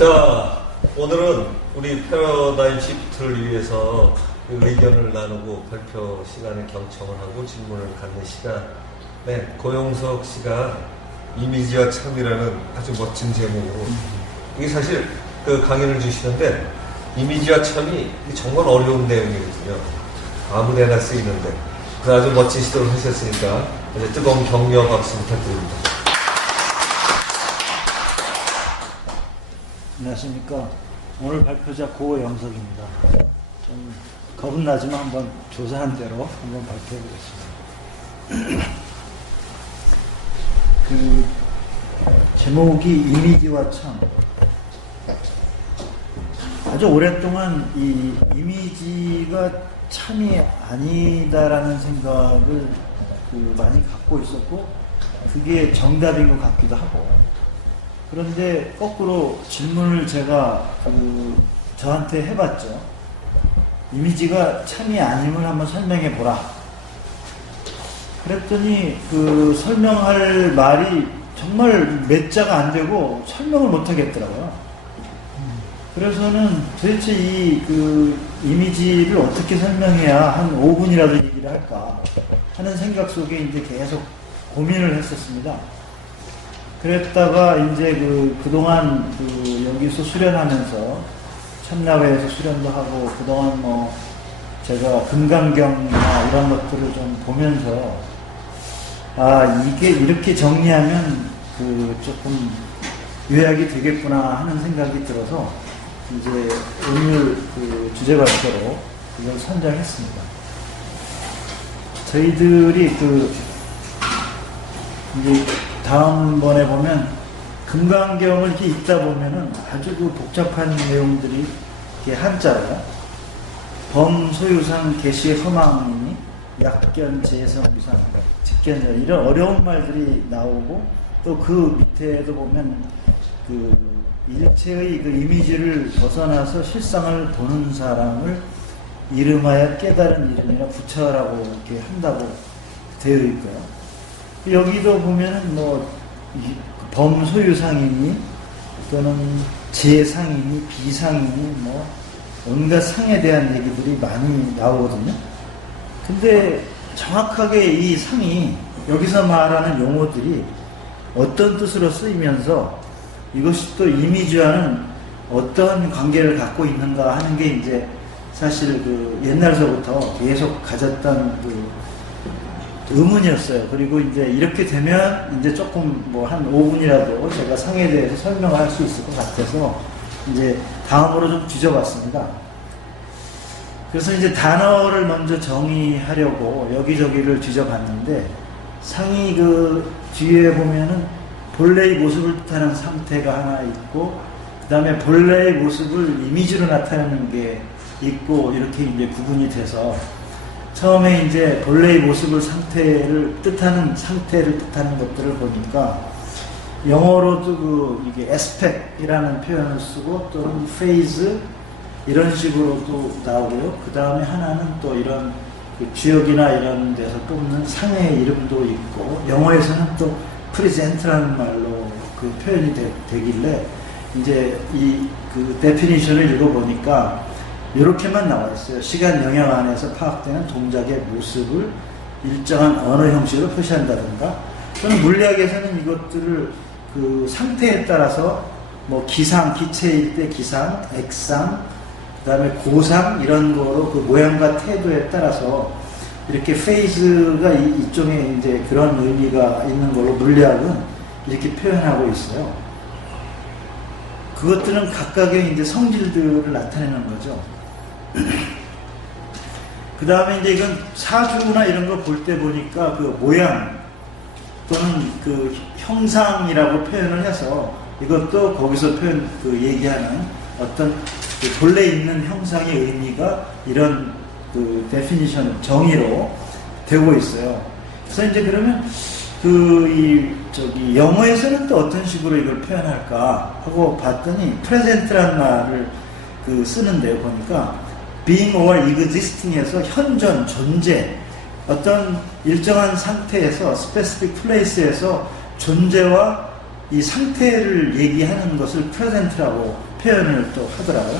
자, 오늘은 우리 패러다임 시프트를 위해서 의견을 나누고 발표 시간에 경청을 하고 질문을 갖는 시간. 네, 고용석 씨가 이미지와 참이라는 아주 멋진 제목으로 이게 사실 그 강의를 주시는데 이미지와 참이 정말 어려운 내용이거든요. 아무데나 쓰이는데 아주 멋진 시도를 하셨으니까 이제 뜨거운 격려 박수 부탁드립니다. 안녕하십니까. 오늘 발표자 고영석입니다. 좀 겁은 나지만 한번 조사한 대로 한번 발표해 보겠습니다. 그 제목이 이미지와 참. 아주 오랫동안 이 이미지가 참이 아니다라는 생각을 많이 갖고 있었고 그게 정답인 것 같기도 하고, 그런데 거꾸로 질문을 제가 저한테 해봤죠. 이미지가 참이 아님을 한번 설명해 보라. 그랬더니 그 설명할 말이 정말 몇 자가 안 되고 설명을 못 하겠더라고요. 그래서는 도대체 이 이미지를 어떻게 설명해야 한 5분이라도 얘기를 할까 하는 생각 속에 이제 계속 고민을 했었습니다. 그랬다가 이제 그동안 여기서 수련하면서 참나회에서 수련도 하고 그동안 뭐 제가 금강경이나 이런 것들을 좀 보면서 이게 이렇게 정리하면 조금 요약이 되겠구나 하는 생각이 들어서 이제 오늘 주제 발표로 이걸 선정했습니다. 저희들이 이제 다음번에 보면 금강경을 이렇게 읽다 보면은 아주 복잡한 내용들이 이렇게 한자로요. 범소유상 개시 허망이니 약견 재성비상 직견자 이런 어려운 말들이 나오고 또 그 밑에도 보면 일체의 이미지를 벗어나서 실상을 보는 사람을 이름하여 깨달은 이름이나 부처라고 이렇게 한다고 되어 있고요. 여기도 보면은 범소유상이니 또는 재상이니 비상이니 온갖 상에 대한 얘기들이 많이 나오거든요. 근데 정확하게 이 상이 여기서 말하는 용어들이 어떤 뜻으로 쓰이면서 이것이 또 이미지와는 어떤 관계를 갖고 있는가 하는 게 이제 사실 옛날서부터 계속 가졌던 의문이었어요. 그리고 이제 이렇게 되면 이제 조금 한 5분이라도 제가 상에 대해서 설명을 할 수 있을 것 같아서 이제 다음으로 좀 뒤져봤습니다. 그래서 이제 단어를 먼저 정의하려고 여기저기를 뒤져봤는데 상이 뒤에 보면은 본래의 모습을 뜻하는 상태가 하나 있고 그 다음에 본래의 모습을 이미지로 나타내는 게 있고 이렇게 이제 구분이 돼서 처음에 이제 본래의 모습을 상태를 뜻하는 것들을 보니까 영어로도 이게 aspect이라는 표현을 쓰고 또는 phase 이런 식으로도 나오고요. 그 다음에 하나는 또 이런 지역이나 이런 데서 뽑는 상의 이름도 있고 영어에서는 또 present라는 말로 표현이 되길래 이제 이 데피니션을 읽어보니까 이렇게만 나와 있어요. 시간 영역 안에서 파악되는 동작의 모습을 일정한 언어 형식으로 표시한다든가 또는 물리학에서는 이것들을 상태에 따라서 기상, 기체일 때 기상, 액상, 그 다음에 고상 이런 거로 모양과 태도에 따라서 이렇게 페이즈가 이쪽에 이제 그런 의미가 있는 걸로 물리학은 이렇게 표현하고 있어요. 그것들은 각각의 이제 성질들을 나타내는 거죠. 그 다음에 이제 이건 사주나 이런 거 볼 때 보니까 모양 또는 형상이라고 표현을 해서 이것도 거기서 얘기하는 어떤 본래 있는 형상의 의미가 이런 데피니션 정의로 되고 있어요. 그래서 이제 그러면 영어에서는 또 어떤 식으로 이걸 표현할까 하고 봤더니 present라는 말을 쓰는데요. 보니까 being or existing에서 현존, 존재, 어떤 일정한 상태에서 specific place에서 존재와 이 상태를 얘기하는 것을 프레젠트라고 표현을 또 하더라고요.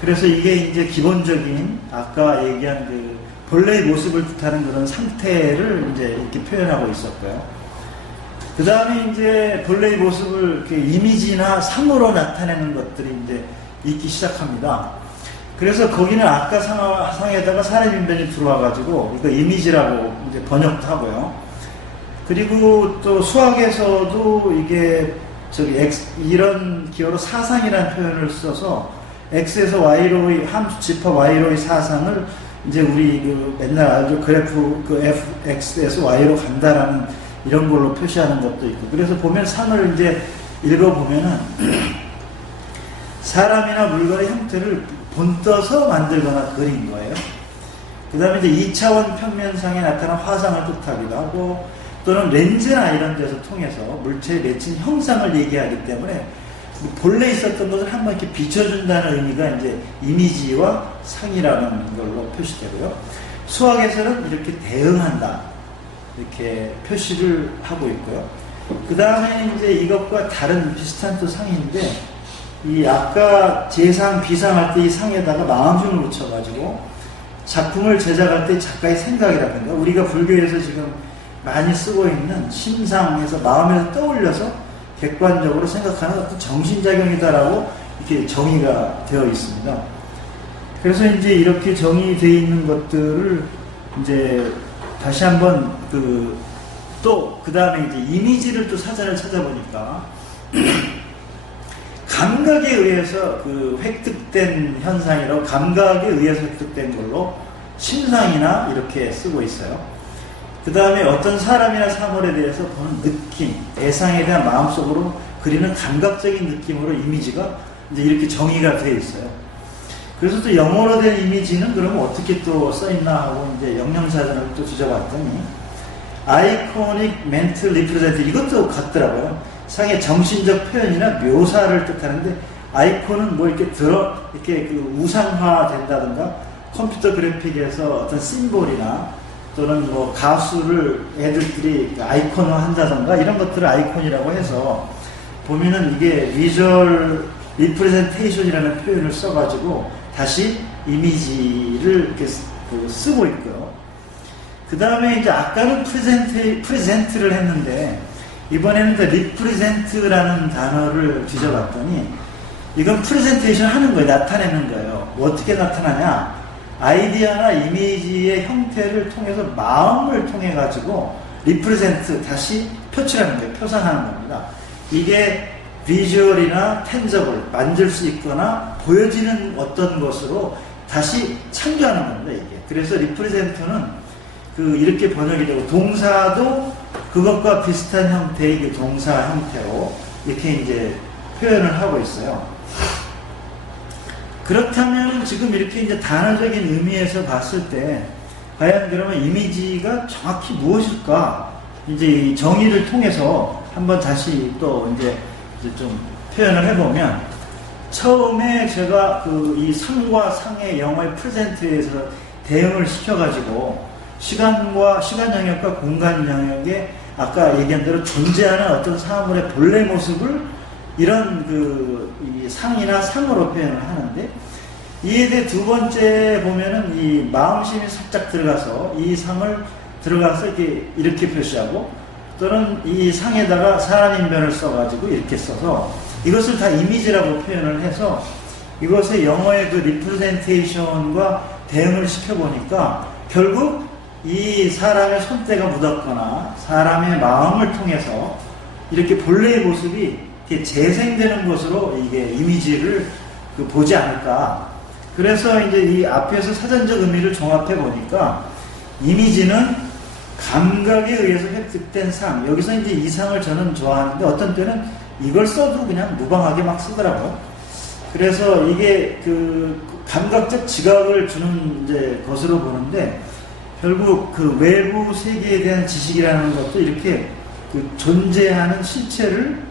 그래서 이게 이제 기본적인 아까 얘기한 그 본래의 모습을 뜻하는 그런 상태를 이제 이렇게 표현하고 있었고요. 그 다음에 이제 본래의 모습을 이렇게 이미지나 상으로 나타내는 것들이 이제 있기 시작합니다. 그래서 거기는 아까 상에다가 사람 인변이 들어와가지고 이거 이미지라고 이제 번역도 하고요. 그리고 또 수학에서도 이게 이런 기호로 사상이라는 표현을 써서 x에서 y로의 함수 집합 y로의 사상을 이제 우리 그 맨날 알죠. 그래프 그 fx에서 y로 간다라는 이런 걸로 표시하는 것도 있고. 그래서 보면 상을 이제 읽어보면은 사람이나 물건의 형태를 본떠서 만들거나 그린 거예요. 그 다음에 이제 2차원 평면상에 나타난 화상을 뜻하기도 하고, 또는 렌즈나 이런 데서 통해서 물체에 맺힌 형상을 얘기하기 때문에 본래 있었던 것을 한번 이렇게 비춰준다는 의미가 이제 이미지와 상이라는 걸로 표시되고요. 수학에서는 이렇게 대응한다, 이렇게 표시를 하고 있고요. 그 다음에 이제 이것과 다른 비슷한 또 상인데, 이 아까 제상, 비상 할 때 이 상에다가 마음심을 붙여가지고 작품을 제작할 때 작가의 생각이라든가, 우리가 불교에서 지금 많이 쓰고 있는 심상에서 마음에서 떠올려서 객관적으로 생각하는 어떤 정신작용이다라고 이렇게 정의가 되어 있습니다. 그래서 이제 이렇게 정의되어 있는 것들을 이제 다시 한번 그 다음에 이제 이미지를 또 사전을 찾아보니까 감각에 의해서 그 획득된 현상이라고, 감각에 의해서 획득된 걸로 심상이나 이렇게 쓰고 있어요. 그 다음에 어떤 사람이나 사물에 대해서 보는 느낌, 대상에 대한 마음속으로 그리는 감각적인 느낌으로 이미지가 이제 이렇게 정의가 되어 있어요. 그래서 또 영어로 된 이미지는 그러면 어떻게 또 써있나 하고 이제 영영사전을 또 뒤져봤더니 아이코닉 멘틀 리프레젠트, 이것도 같더라고요. 상의 정신적 표현이나 묘사를 뜻하는데, 아이콘은 뭐 이렇게 이렇게 그 우상화 된다든가, 컴퓨터 그래픽에서 어떤 심볼이나 또는 뭐 가수를 애들끼리 아이콘화 한다던가 이런 것들을 아이콘이라고 해서 보면은 이게 비주얼 리프레젠테이션이라는 표현을 써가지고 다시 이미지를 이렇게 쓰고 있고요. 그 다음에 이제 아까는 프레젠트를 했는데 이번에는 리프레젠트라는 단어를 뒤져봤더니 이건 프레젠테이션 하는 거예요. 나타내는 거예요. 뭐 어떻게 나타나냐? 아이디어나 이미지의 형태를 통해서 마음을 통해 가지고 리프레젠트, 다시 표출하는 거예요. 표상하는 겁니다. 이게 비주얼이나 텐저블, 만질 수 있거나 보여지는 어떤 것으로 다시 창조하는 겁니다. 이게. 그래서 리프레젠트는 이렇게 번역이 되고, 동사도 그것과 비슷한 형태의 그 동사 형태로 이렇게 이제 표현을 하고 있어요. 그렇다면 지금 이렇게 이제 단어적인 의미에서 봤을 때 과연 그러면 이미지가 정확히 무엇일까? 이제 이 정의를 통해서 한번 다시 또 이제 좀 표현을 해보면, 처음에 제가 이 상과 상의 영어의 프레젠트에서 대응을 시켜가지고 시간 영역과 공간 영역에 아까 얘기한 대로 존재하는 어떤 사물의 본래 모습을 이런 이 상이나 상으로 표현을 하는데, 이에 대해 두 번째 보면은 이 마음심이 살짝 들어가서 이 상을 들어가서 이렇게 표시하고, 또는 이 상에다가 사람 인변을 써가지고 이렇게 써서 이것을 다 이미지라고 표현을 해서 이것의 영어의 그 리프레젠테이션과 대응을 시켜보니까 결국 이 사람의 손때가 묻었거나 사람의 마음을 통해서 이렇게 본래의 모습이 이렇게 재생되는 것으로 이게 이미지를 보지 않을까. 그래서 이제 이 앞에서 사전적 의미를 종합해 보니까 이미지는 감각에 의해서 획득된 상, 여기서 이제 이 상을 저는 좋아하는데 어떤 때는 이걸 써도 그냥 무방하게 막 쓰더라고요. 그래서 이게 감각적 지각을 주는 이제 것으로 보는데, 결국 외부 세계에 대한 지식이라는 것도 이렇게 존재하는 실체를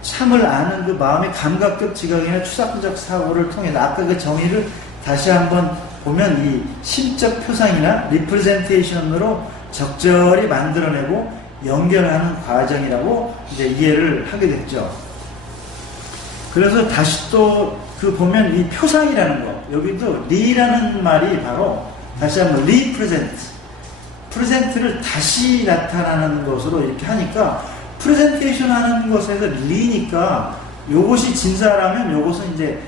참을 아는 그 마음의 감각적 지각이나 추상적 사고를 통해서 아까 그 정의를 다시 한번 보면 이 심적 표상이나 리프레젠테이션으로 적절히 만들어내고 연결하는 과정이라고 이제 이해를 하게 됐죠. 그래서 다시 또 그 보면 이 표상이라는 거, 여기도 리라는 말이 바로 다시 한번 리프레젠트, 프레젠트를 다시 나타나는 것으로 이렇게 하니까 프레젠테이션 하는 것에서 리니까 요것이 진사라면 요것은 이제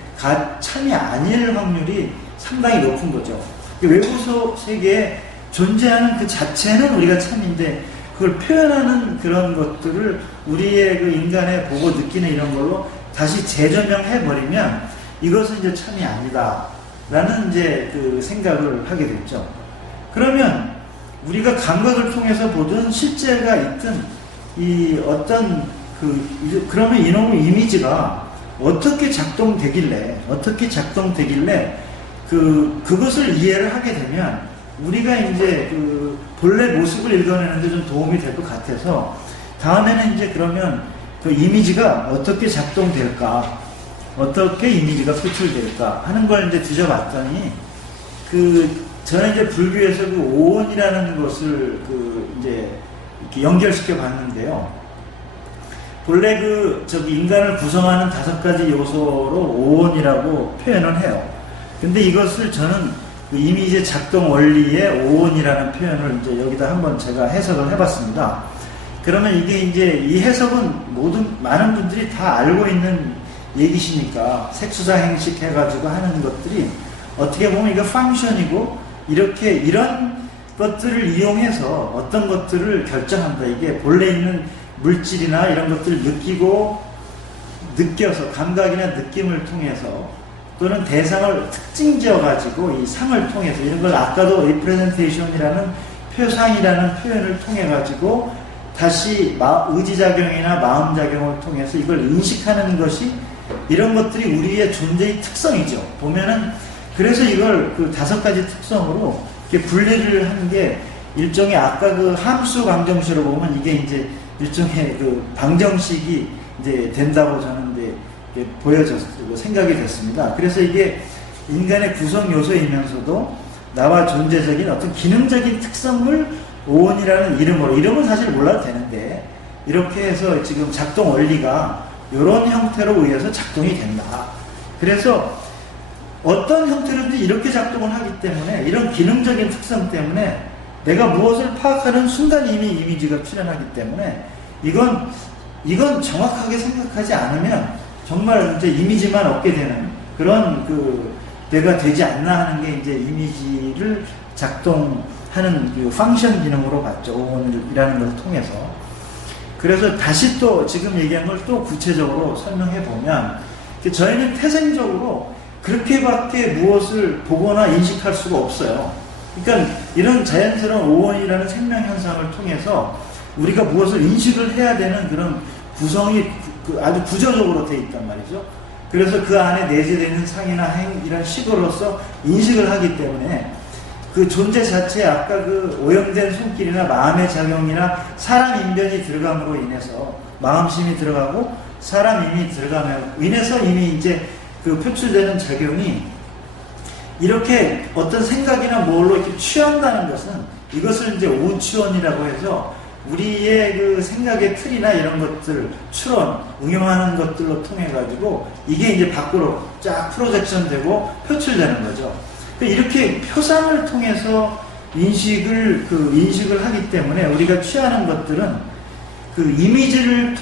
참이 아닐 확률이 상당히 높은 거죠. 외부 세계에 존재하는 그 자체는 우리가 참인데 그걸 표현하는 그런 것들을 우리의 그 인간의 보고 느끼는 이런 걸로 다시 재조명해버리면 이것은 이제 참이 아니다 라는 이제 그 생각을 하게 됐죠. 그러면 우리가 감각을 통해서 보든 실제가 있든 이 어떤 그러면 이놈의 이미지가 어떻게 작동되길래 그것을 이해를 하게 되면 우리가 이제 그 본래 모습을 읽어내는데 좀 도움이 될 것 같아서 다음에는 이제 그러면 그 이미지가 어떻게 작동될까, 어떻게 이미지가 표출될까 하는 걸 이제 뒤져봤더니 저는 이제 불교에서 그 오원이라는 것을 이제 이렇게 연결시켜 봤는데요. 본래 인간을 구성하는 5가지 요소로 오원이라고 표현을 해요. 근데 이것을 저는 그 이미지 작동 원리의 오원이라는 표현을 이제 여기다 한번 제가 해석을 해봤습니다. 그러면 이게 이제 이 해석은 많은 분들이 다 알고 있는 얘기시니까 색수사 행식 해가지고 하는 것들이 어떻게 보면 이거 펑션이고 이런 것들을 이용해서 어떤 것들을 결정한다. 이게 본래 있는 물질이나 이런 것들을 느껴서 감각이나 느낌을 통해서 또는 대상을 특징지어 가지고 이 상을 통해서 이런 걸 아까도 리프레젠테이션이라는 표상이라는 표현을 통해 가지고 다시 의지작용이나 마음작용을 통해서 이걸 인식하는 것이 이런 것들이 우리의 존재의 특성이죠. 보면은 그래서 이걸 그 5가지 특성으로 이렇게 분리를 하는 게 일종의 아까 그 함수 방정식으로 보면 이게 이제 일종의 그 방정식이 이제 된다고 저는 이제 보여졌고 생각이 됐습니다. 그래서 이게 인간의 구성 요소이면서도 나와 존재적인 어떤 기능적인 특성을 오원이라는 이름은 사실 몰라도 되는데 이렇게 해서 지금 작동 원리가 이런 형태로 의해서 작동이 된다. 그래서 어떤 형태로든지 이렇게 작동을 하기 때문에 이런 기능적인 특성 때문에 내가 무엇을 파악하는 순간 이미 이미지가 출현하기 때문에 이건 정확하게 생각하지 않으면 정말 이제 이미지만 얻게 되는 그런 내가 되지 않나 하는 게 이제 이미지를 작동하는 그 펑션 기능으로 봤죠. 오원이라는 것을 통해서. 그래서 다시 또 지금 얘기한 걸 또 구체적으로 설명해 보면 저희는 태생적으로 그렇게밖에 무엇을 보거나 인식할 수가 없어요. 그러니까 이런 자연스러운 오원이라는 생명 현상을 통해서 우리가 무엇을 인식을 해야 되는 그런 구성이 아주 구조적으로 되어 있단 말이죠. 그래서 그 안에 내재되는 상이나 이런 식으로서 인식을 하기 때문에 그 존재 자체에 아까 그 오염된 손길이나 마음의 작용이나 사람 인변이 들어감으로 인해서 마음심이 들어가고 사람 힘이 들어감으로 인해서 이미 이제 그 표출되는 작용이 이렇게 어떤 생각이나 뭘로 이렇게 취한다는 것은 이것을 이제 오추원이라고 해서 우리의 그 생각의 틀이나 이런 것들, 추론, 응용하는 것들로 통해 가지고 이게 이제 밖으로 쫙 프로젝션 되고 표출되는 거죠. 이렇게 표상을 통해서 인식을 하기 때문에 우리가 취하는 것들은 그 이미지를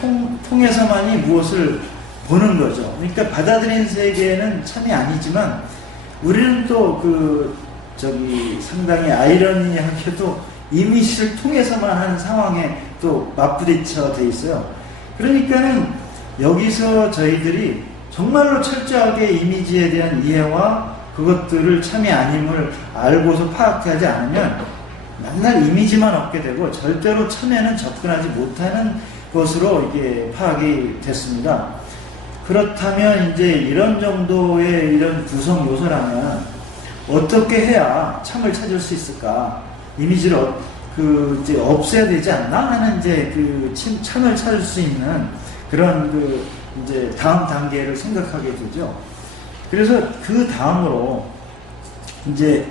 통해서만이 무엇을 보는 거죠. 그러니까 받아들인 세계는 참이 아니지만 우리는 또 상당히 아이러니하게도 이미지를 통해서만 하는 상황에 또 맞부딪혀 돼 있어요. 그러니까는 여기서 저희들이 정말로 철저하게 이미지에 대한 이해와 그것들을 참이 아님을 알고서 파악하지 않으면 맨날 이미지만 얻게 되고 절대로 참에는 접근하지 못하는 것으로 이게 파악이 됐습니다. 그렇다면 이제 이런 정도의 이런 구성 요소라면 어떻게 해야 참을 찾을 수 있을까? 이미지를 이제 없애야 되지 않나 하는 이제 참을 찾을 수 있는 그런 이제 다음 단계를 생각하게 되죠. 그래서 그 다음으로 이제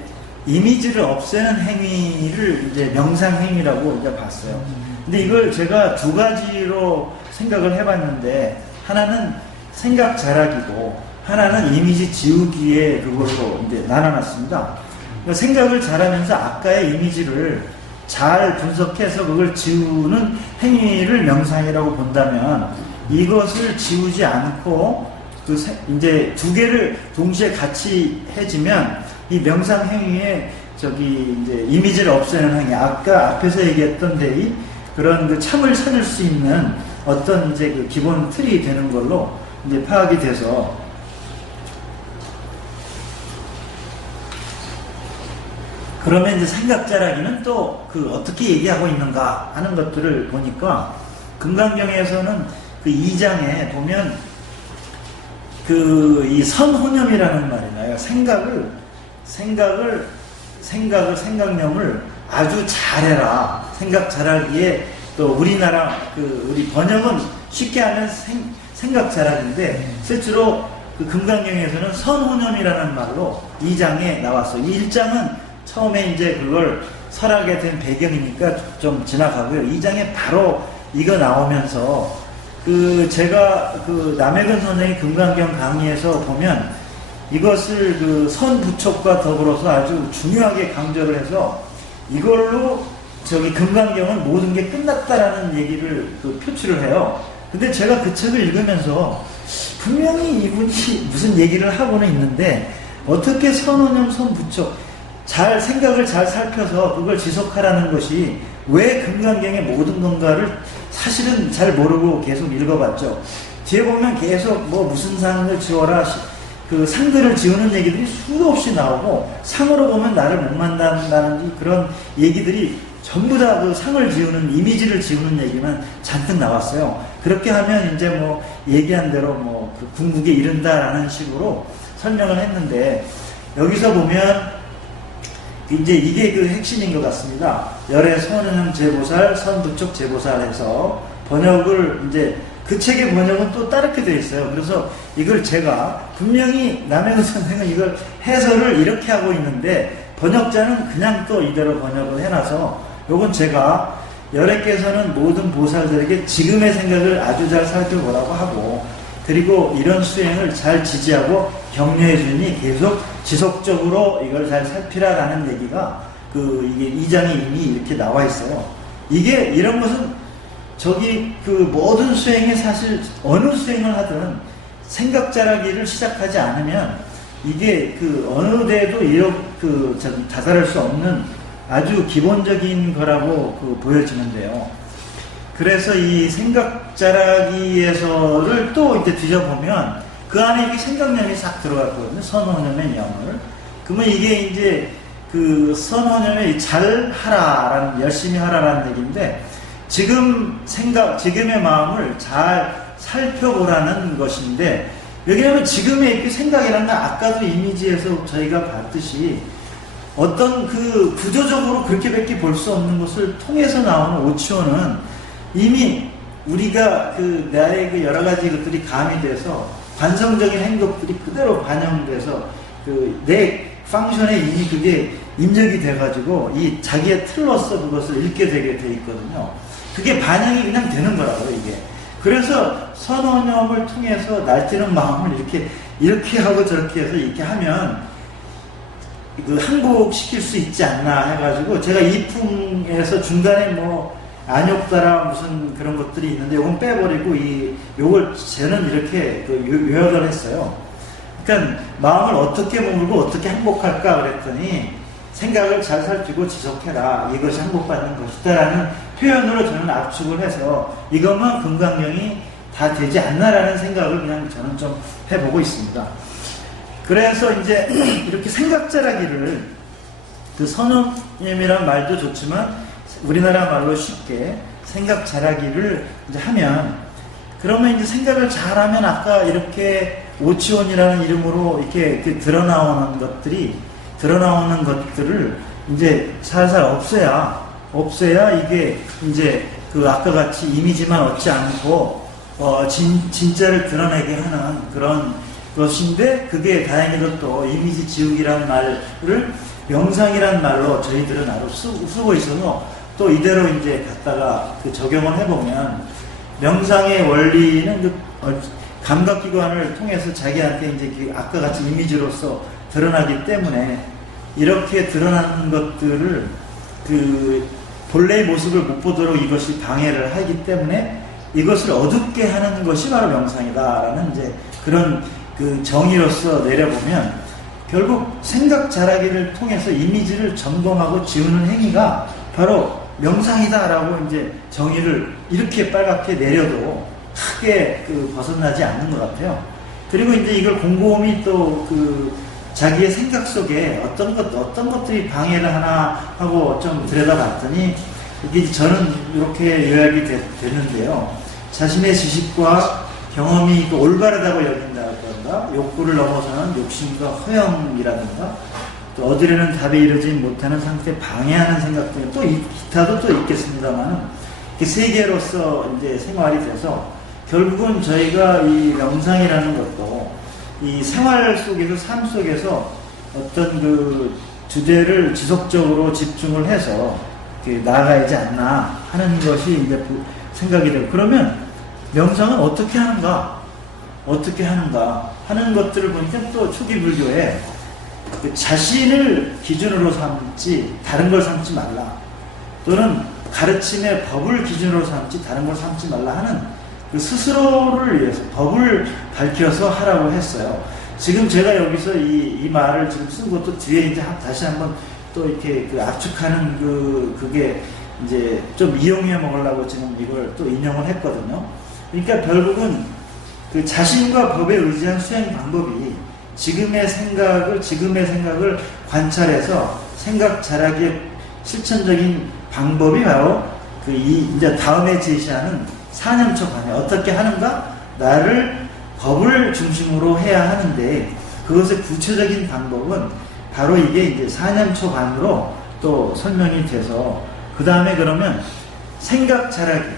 이미지를 없애는 행위를 이제 명상 행위라고 이제 봤어요. 근데 이걸 제가 두 가지로 생각을 해봤는데, 하나는 생각 잘하기고, 하나는 이미지 지우기의 그걸로 이제 나눠놨습니다. 그러니까 생각을 잘하면서 아까의 이미지를 잘 분석해서 그걸 지우는 행위를 명상이라고 본다면, 이것을 지우지 않고 이제 두 개를 동시에 같이 해지면 이 명상 행위에 이제 이미지를 없애는 행위, 아까 앞에서 얘기했던 데이 그런 그 참을 찾을 수 있는 어떤 이제 그 기본 틀이 되는 걸로 이제 파악이 돼서, 그러면 이제 생각자라기는 또 어떻게 얘기하고 있는가 하는 것들을 보니까, 금강경에서는 그 2장에 보면 이 선호념이라는 말이 나요. 생각념을 아주 잘해라. 생각 잘하기에 또 우리나라 우리 번역은 쉽게 하면 생각 잘하기인데, 실제로 그 금강경에서는 선호념이라는 말로 2장에 나왔어요. 1장은 처음에 이제 그걸 설하게 된 배경이니까 좀 지나가고요. 2장에 바로 이거 나오면서 제가 남해근 선생의 금강경 강의에서 보면 이것을 선부촉과 더불어서 아주 중요하게 강조를 해서, 이걸로 금강경은 모든 게 끝났다라는 얘기를 표출을 해요. 근데 제가 그 책을 읽으면서 분명히 이분이 무슨 얘기를 하고는 있는데, 어떻게 선호념, 선부촉, 생각을 잘 살펴서 그걸 지속하라는 것이 왜 금강경의 모든 건가를 사실은 잘 모르고 계속 읽어봤죠. 뒤에 보면 계속 무슨 상을 지어라, 상들을 지우는 얘기들이 수도 없이 나오고, 상으로 보면 나를 못 만난다는 그런 얘기들이 전부 다 상을 지우는, 이미지를 지우는 얘기만 잔뜩 나왔어요. 그렇게 하면 이제 얘기한 대로 궁극에 이른다라는 식으로 설명을 했는데, 여기서 보면 이제 이게 핵심인 것 같습니다. 열애 선언형 제보살, 선부촉 제보살 해서 번역을 이제 그 책의 번역은 또 다르게 되어 있어요. 그래서 이걸 제가 분명히 남해근 선생은 이걸 해설을 이렇게 하고 있는데, 번역자는 그냥 또 이대로 번역을 해놔서, 요건 제가 열애께서는 모든 보살들에게 지금의 생각을 아주 잘 살펴보라고 하고, 그리고 이런 수행을 잘 지지하고 격려해 주니 계속 지속적으로 이걸 잘 살피라라는 얘기가 이게 2장에 이미 이렇게 나와 있어요. 이런 것은 모든 수행에 사실 어느 수행을 하든 생각 잘하기를 시작하지 않으면 이게 어느 데에도 다다를 수 없는 아주 기본적인 거라고 보여지는데요. 그래서 이 생각 잘하기에서를 또 이제 뒤져보면 그 안에 이게 생각념이 싹 들어갔거든요. 선호념의 념을. 그러면 이게 이제 선호념의 잘하라라는, 열심히 하라라는 얘기인데, 지금의 마음을 잘 살펴보라는 것인데, 여기는 지금의 이렇게 생각이라는 건 아까도 이미지에서 저희가 봤듯이 어떤 구조적으로 그렇게밖에 볼 수 없는 것을 통해서 나오는 오치오는 이미 우리가 나의 여러 가지 것들이 가미돼서 관성적인 행동들이 그대로 반영돼서 내 펑션에 이미 그게 입력이 돼가지고 이 자기의 틀로서 그것을 읽게 되게 돼 있거든요. 그게 반영이 그냥 되는 거라고요, 이게. 그래서 선호념을 통해서 날뛰는 마음을 이렇게 하고 저렇게 해서 이렇게 하면 항복시킬 수 있지 않나 해가지고, 제가 이풍에서 중간에 안욕다라 무슨 그런 것들이 있는데 요건 빼버리고 요걸 저는 이렇게 요약을 했어요. 그러니까 마음을 어떻게 머물고 어떻게 행복할까 그랬더니, 생각을 잘 살피고 지속해라, 이것이 행복받는 것이다라는 표현으로 저는 압축을 해서 이것만 금강경이 다 되지 않나라는 생각을 그냥 저는 좀 해보고 있습니다. 그래서 이제 이렇게 생각 잘하기를, 선호념이란 말도 좋지만 우리나라 말로 쉽게 생각 잘하기를 이제 하면, 그러면 이제 생각을 잘하면 아까 이렇게 오치원이라는 이름으로 이렇게 드러나오는 것들을 이제 살살 없애야 이게 이제 아까 같이 이미지만 얻지 않고 진짜를 드러내게 하는 그런 것인데, 그게 다행히도 또 이미지 지우기라는 말을 명상이라는 말로 저희들은 쓰고 있어서 또 이대로 이제 갖다가 그 적용을 해보면 명상의 원리는 감각기관을 통해서 자기한테 이제 그 아까 같이 이미지로서 드러나기 때문에 이렇게 드러나는 것들을 그 본래의 모습을 못 보도록 이것이 방해를 하기 때문에 이것을 어둡게 하는 것이 바로 명상이다라는 이제 그런 그 정의로서 내려보면 결국 생각 자라기를 통해서 이미지를 점검하고 지우는 행위가 바로 명상이다라고 이제 정의를 이렇게 빨갛게 내려도 크게 그 벗어나지 않는 것 같아요. 그리고 이제 이걸 곰곰이 또 그 자기의 생각 속에 어떤 것들이 방해를 하나 하고 좀 들여다봤더니 이게 저는 이렇게 요약이 됐는데요. 자신의 지식과 경험이 또 올바르다고 여긴다던가 욕구를 넘어서는 욕심과 허영이라든가 또 어디에는 답에 이르지 못하는 상태에 방해하는 생각 등에 또 기타도 또 있겠습니다만 세 개로서 이제 생활이 돼서 결국은 저희가 이 명상이라는 것도 이 생활 속에서 삶 속에서 어떤 그 주제를 지속적으로 집중을 해서 나아가야지 않나 하는 것이 이제 생각이 되고 그러면 명상은 어떻게 하는가 하는 것들을 보니까 또 초기 불교에 그 자신을 기준으로 삼지 다른 걸 삼지 말라 또는 가르침의 법을 기준으로 삼지 다른 걸 삼지 말라 하는 그 스스로를 위해서 법을 밝혀서 하라고 했어요. 지금 제가 여기서 이 말을 지금 쓴 것도 뒤에 이제 다시 한번 또 이렇게 그 압축하는 그게 이제 좀 이용해 먹으려고 지금 이걸 또 인용을 했거든요. 그러니까 결국은 그 자신과 법에 의지한 수행 방법이 지금의 생각을 관찰해서 생각 자라기의 실천적인 방법이 바로 이제 다음에 제시하는 사념초 관에 어떻게 하는가? 나를 법을 중심으로 해야 하는데 그것의 구체적인 방법은 바로 이게 이제 사념초 관으로 또 설명이 돼서 그 다음에 그러면 생각 자라기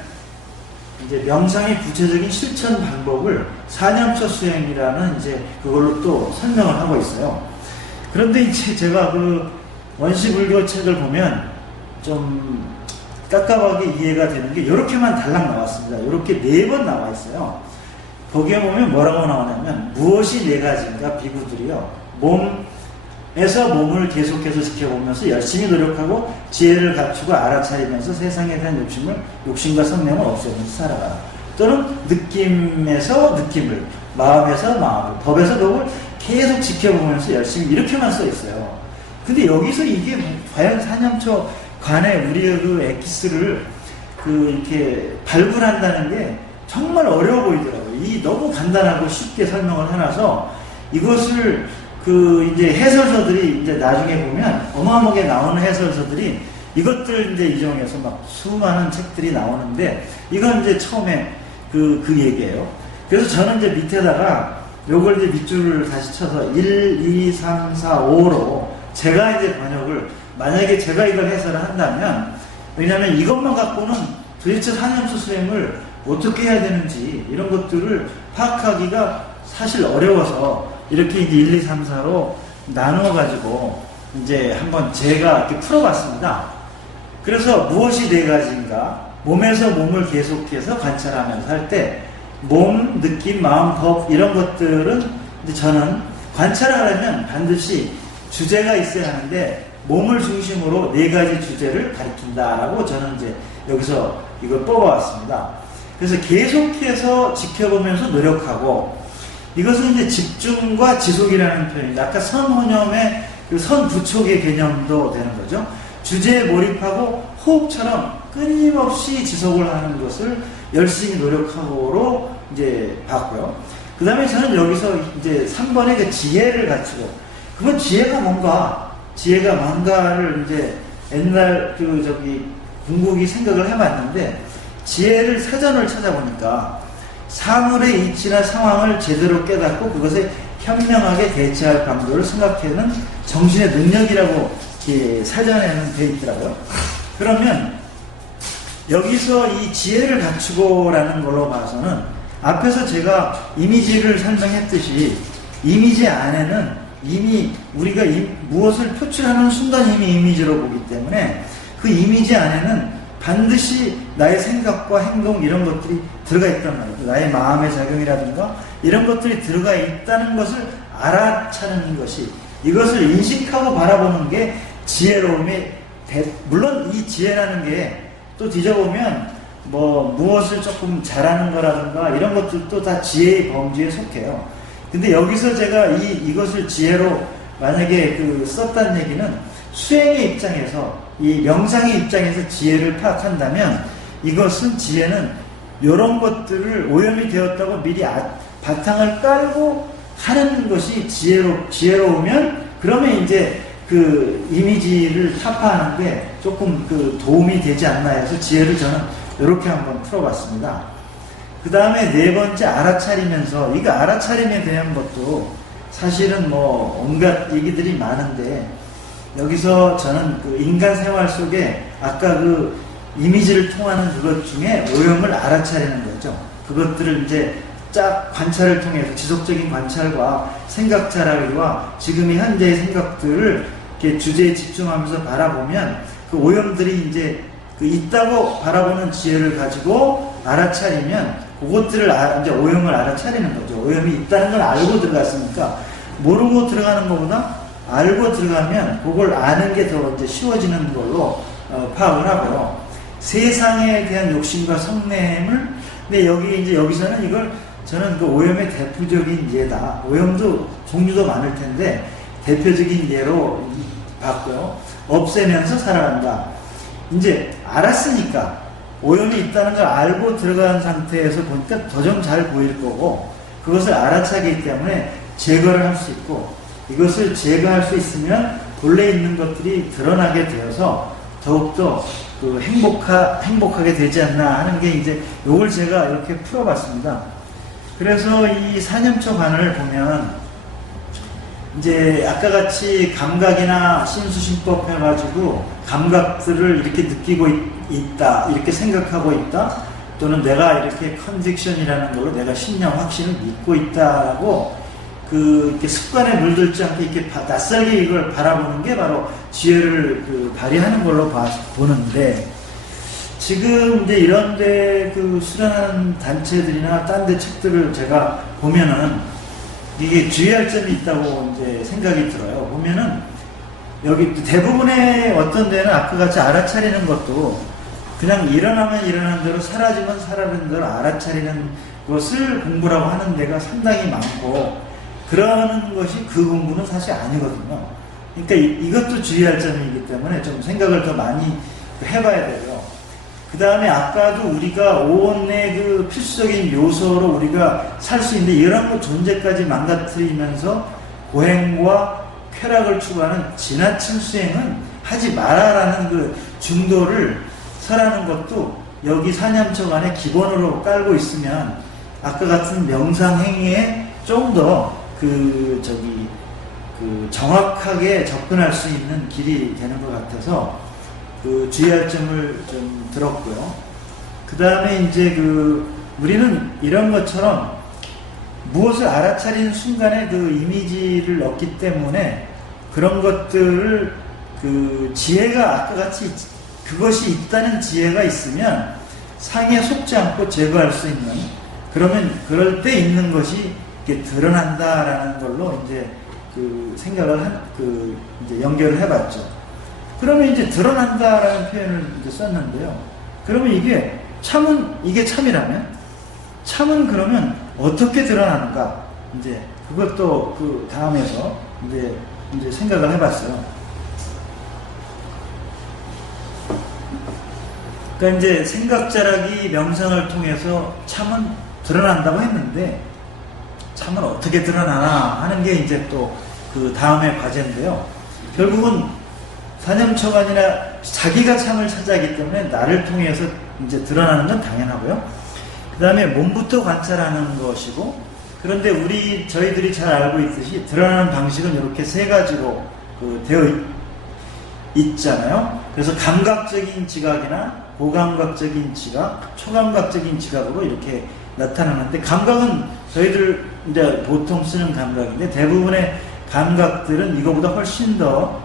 이제 명상의 구체적인 실천 방법을 사념초 수행이라는 이제 그걸로 또 설명을 하고 있어요. 그런데 이제 제가 그 원시불교 책을 보면 좀 깝깝하게 이해가 되는 게 이렇게만 달랑 나왔습니다. 이렇게 4번 나와 있어요. 거기에 보면 뭐라고 나오냐면 무엇이 4가지인가 비구들이요. 몸에서 몸을 계속해서 지켜보면서 열심히 노력하고 지혜를 갖추고 알아차리면서 세상에 대한 욕심과 성냄을 없애면서 살아가라. 또는 느낌에서 느낌을, 마음에서 마음을, 법에서 법을 계속 지켜보면서 열심히 이렇게만 써 있어요. 근데 여기서 이게 과연 사념초 관에 우리의 그 엑기스를 이렇게 발굴한다는 게 정말 어려워 보이더라고요. 이 너무 간단하고 쉽게 설명을 해놔서 이것을 이제 해설서들이 이제 나중에 보면 어마어마하게 나오는 해설서들이 이것들 이제 이용해서 막 수많은 책들이 나오는데 이건 이제 처음에 그 얘기예요. 그래서 저는 이제 밑에다가 요걸 이제 밑줄을 다시 쳐서 1, 2, 3, 4, 5로 제가 이제 번역을 만약에 제가 이걸 해설을 한다면 왜냐하면 이것만 갖고는 도대체 사념초 수행을 어떻게 해야 되는지 이런 것들을 파악하기가 사실 어려워서 이렇게 이제 1, 2, 3, 4로 나누어 가지고 이제 한번 제가 이렇게 풀어봤습니다. 그래서 무엇이 4가지인가? 몸에서 몸을 계속해서 관찰하면서 할 때 몸, 느낌, 마음, 법 이런 것들은 이제 저는 관찰을 하려면 반드시 주제가 있어야 하는데 몸을 중심으로 4가지 주제를 가리킨다라고 저는 이제 여기서 이걸 뽑아왔습니다. 그래서 계속해서 지켜보면서 노력하고 이것은 이제 집중과 지속이라는 표현입니다. 아까 선혼념의 그 선부촉의 개념도 되는 거죠. 주제에 몰입하고 호흡처럼 끊임없이 지속을 하는 것을 열심히 노력하고로 이제 봤고요. 그 다음에 저는 여기서 이제 3번에 그 지혜를 갖추고 그건 지혜가 뭔가를 이제 옛날 궁극이 생각을 해봤는데 지혜를 사전을 찾아보니까 사물의 이치나 상황을 제대로 깨닫고 그것에 현명하게 대처할 방법을 생각하는 정신의 능력이라고 사전에는 되어 있더라고요. 그러면 여기서 이 지혜를 갖추고라는 걸로 봐서는 앞에서 제가 이미지를 설명했듯이 이미지 안에는 이미 우리가 무엇을 표출하는 순간 이미 이미지로 보기 때문에 그 이미지 안에는 반드시 나의 생각과 행동 이런 것들이 들어가 있단 말이에요. 나의 마음의 작용이라든가 이런 것들이 들어가 있다는 것을 알아차리는 것이, 이것을 인식하고 바라보는 게 지혜로움의 물론 이 지혜라는 게 또 뒤져보면 뭐 무엇을 조금 잘하는 거라든가 이런 것들도 다 지혜의 범주에 속해요. 근데 여기서 제가 이것을 지혜로 만약에 썼다는 얘기는 수행의 입장에서, 이 명상의 입장에서 지혜를 파악한다면, 이것은 지혜는 이런 것들을 오염이 되었다고 미리 바탕을 깔고 하는 것이 지혜로우면, 그러면 이제 그 이미지를 타파하는 게 조금 도움이 되지 않나 해서 지혜를 저는 이렇게 한번 풀어봤습니다. 그 다음에 네 번째, 알아차리면서, 이거 알아차림에 대한 것도 사실은 뭐 온갖 얘기들이 많은데, 여기서 저는 인간 생활 속에 아까 이미지를 통하는 그것 중에 오염을 알아차리는 거죠. 그것들을 이제 쫙 관찰을 통해서, 지속적인 관찰과 생각자라기와 지금의 현재의 생각들을 이렇게 주제에 집중하면서 바라보면 그 오염들이 이제 있다고 바라보는 지혜를 가지고 알아차리면, 그것들을 이제 오염을 알아차리는 거죠. 오염이 있다는 걸 알고 들어갔으니까, 모르고 들어가는 것보다 알고 들어가면 그걸 아는 게 더 이제 쉬워지는 걸로 파악을 하고요. 세상에 대한 욕심과 성냄을, 근데 여기서는 이걸 저는 오염의 대표적인 예다. 오염도 종류도 많을 텐데 대표적인 예로 봤고요. 없애면서 살아간다. 이제 알았으니까, 오염이 있다는 걸 알고 들어간 상태에서 보니까 더 좀 잘 보일 거고, 그것을 알아차기 때문에 제거를 할 수 있고, 이것을 제거할 수 있으면 본래 있는 것들이 드러나게 되어서 더욱더 행복하게 되지 않나 하는 게, 이제 요걸 제가 이렇게 풀어봤습니다. 그래서 이 사념초관을 보면 이제 아까 같이 감각이나 심수심법 해가지고 감각들을 이렇게 느끼고 있다, 이렇게 생각하고 있다, 또는 내가 이렇게 컨빅션이라는 걸로 내가 신념, 확신을 믿고 있다라고 이렇게 습관에 물들지 않게 이렇게 낯설게 이걸 바라보는 게 바로 지혜를 발휘하는 걸로 보는데, 지금 이제 이런데 수련하는 단체들이나 딴 데 책들을 제가 보면은 이게 주의할 점이 있다고 이제 생각이 들어요. 보면은 여기 대부분의 어떤 데는 아까 같이 알아차리는 것도 그냥 일어나면 일어난 대로, 사라지면 사라진 대로 알아차리는 것을 공부라고 하는 데가 상당히 많고, 그러는 것이 그 공부는 사실 아니거든요. 그러니까 이것도 주의할 점이기 때문에 좀 생각을 더 많이 해봐야 되고요. 그 다음에 아까도 우리가 오온의 필수적인 요소로 우리가 살 수 있는데, 이런 것 존재까지 망가뜨리면서 고행과 쾌락을 추구하는 지나친 수행은 하지 마라라는 중도를 설하는 것도 여기 사념초관에 기본으로 깔고 있으면, 아까 같은 명상 행위에 좀 더 정확하게 접근할 수 있는 길이 되는 것 같아서 주의할 점을 좀 들었고요. 그 다음에 이제 우리는 이런 것처럼 무엇을 알아차리는 순간에 이미지를 얻기 때문에, 그런 것들을 지혜가 아까 같이 그것이 있다는 지혜가 있으면 상에 속지 않고 제거할 수 있는, 그럴 때 있는 것이 이렇게 드러난다라는 걸로 이제 생각을 이제 연결을 해봤죠. 그러면 이제 드러난다라는 표현을 이제 썼는데요. 그러면 이게 참이라면, 참은 그러면 어떻게 드러나는가? 이제 그것도 다음에서 이제 생각을 해봤어요. 그러니까 이제 생각자락이 명상을 통해서 참은 드러난다고 했는데, 참은 어떻게 드러나나 하는 게 이제 또 다음의 과제인데요. 결국은 사념초관이나 자기가 참을 찾아하기 때문에 나를 통해서 이제 드러나는 건 당연하고요. 그 다음에 몸부터 관찰하는 것이고, 그런데 저희들이 잘 알고 있듯이 드러나는 방식은 이렇게 세 가지로 되어 있잖아요. 그래서 감각적인 지각이나 고감각적인 지각, 초감각적인 지각으로 이렇게 나타나는데, 감각은 저희들 이제 보통 쓰는 감각인데, 대부분의 감각들은 이거보다 훨씬 더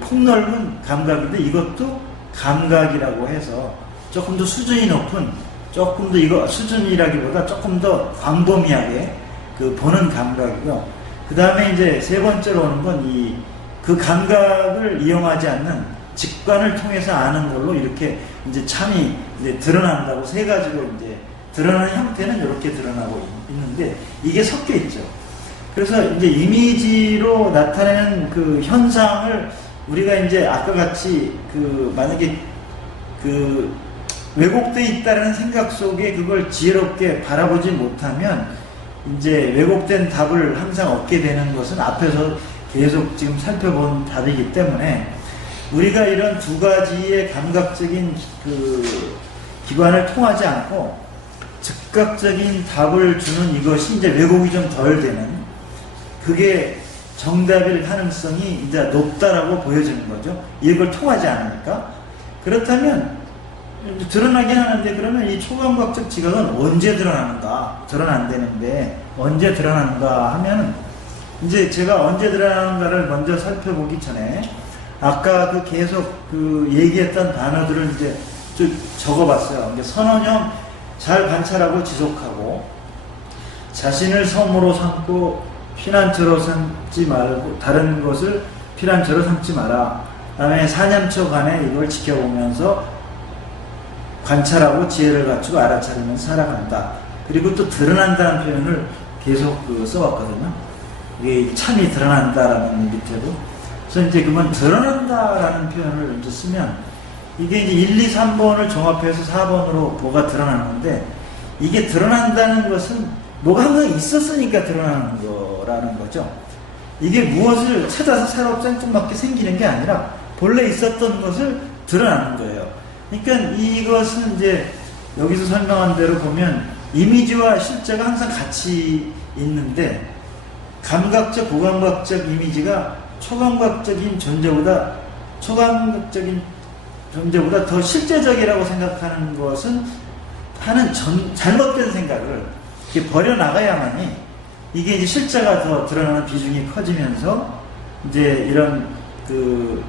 폭넓은 감각인데, 이것도 감각이라고 해서 조금 더 수준이 높은, 조금 더 이거 수준이라기보다 조금 더 광범위하게 그 보는 감각이고요. 그 다음에 이제 세 번째로 오는 건 그 감각을 이용하지 않는 직관을 통해서 아는 걸로 이렇게 이제 참이 이제 드러난다고 세 가지로 이제 드러나는 형태는 이렇게 드러나고 있는데 이게 섞여 있죠. 그래서 이제 이미지로 나타내는 그 현상을 우리가 이제 아까 같이 그 만약에 그 왜곡되어 있다는 생각 속에 그걸 지혜롭게 바라보지 못하면 이제 왜곡된 답을 항상 얻게 되는 것은 앞에서 계속 지금 살펴본 답이기 때문에 우리가 이런 두 가지의 감각적인 그 기관을 통하지 않고 즉각적인 답을 주는 이것이 이제 왜곡이 좀 덜 되는 그게 정답일 가능성이 이제 높다라고 보여지는 거죠. 이걸 통하지 않으니까. 그렇다면 드러나긴 하는데 그러면 이 초감각적 지각은 언제 드러나는가? 드러난다는데 언제 드러나는가 하면 이제 제가 언제 드러나는가를 먼저 살펴보기 전에 아까 그 계속 그 얘기했던 단어들을 이제 쭉 적어봤어요. 선언형 잘 관찰하고 지속하고 자신을 섬으로 삼고 피난처로 삼지 말고 다른 것을 피난처로 삼지 마라. 그다음에 4년초간에 이걸 지켜보면서 관찰하고 지혜를 갖추고 알아차리면서 살아간다. 그리고 또 드러난다는 표현을 계속 써왔거든요. 이게 참이 드러난다라는 밑에도. 그래서 이제 그러면 드러난다라는 표현을 이제 쓰면 이게 이제 1, 2, 3번을 종합해서 4번으로 뭐가 드러나는데 이게 드러난다는 것은 뭐가 항상 있었으니까 드러나는 거라는 거죠. 이게 무엇을 찾아서 새로 짱뚱맞게 생기는 게 아니라 본래 있었던 것을 드러나는 거예요. 그러니까 이것은 이제 여기서 설명한 대로 보면 이미지와 실제가 항상 같이 있는데 감각적, 고감각적 이미지가 초감각적인 존재보다 더 실제적이라고 생각하는 것은 하는 잘못된 생각을 이렇게 버려나가야만이 이게 이제 실제가 더 드러나는 비중이 커지면서 이제 이런 그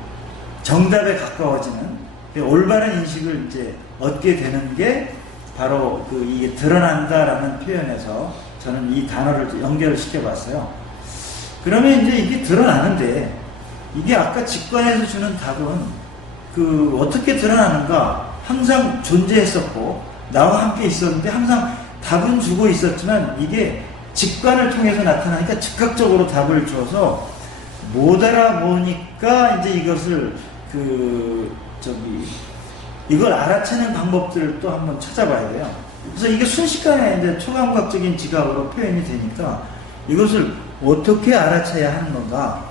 정답에 가까워지는 올바른 인식을 이제 얻게 되는 게 바로 그 이게 드러난다라는 표현에서 저는 이 단어를 연결을 시켜봤어요. 그러면 이제 이게 드러나는데 이게 아까 직관에서 주는 답은 그 어떻게 드러나는가? 항상 존재했었고 나와 함께 있었는데 항상 답은 주고 있었지만 이게 직관을 통해서 나타나니까 즉각적으로 답을 줘서 못 알아보니까 이제 이것을 이걸 알아채는 방법들을 또 한번 찾아봐야 돼요. 그래서 이게 순식간에 이제 초감각적인 지각으로 표현이 되니까 이것을 어떻게 알아채야 하는 건가?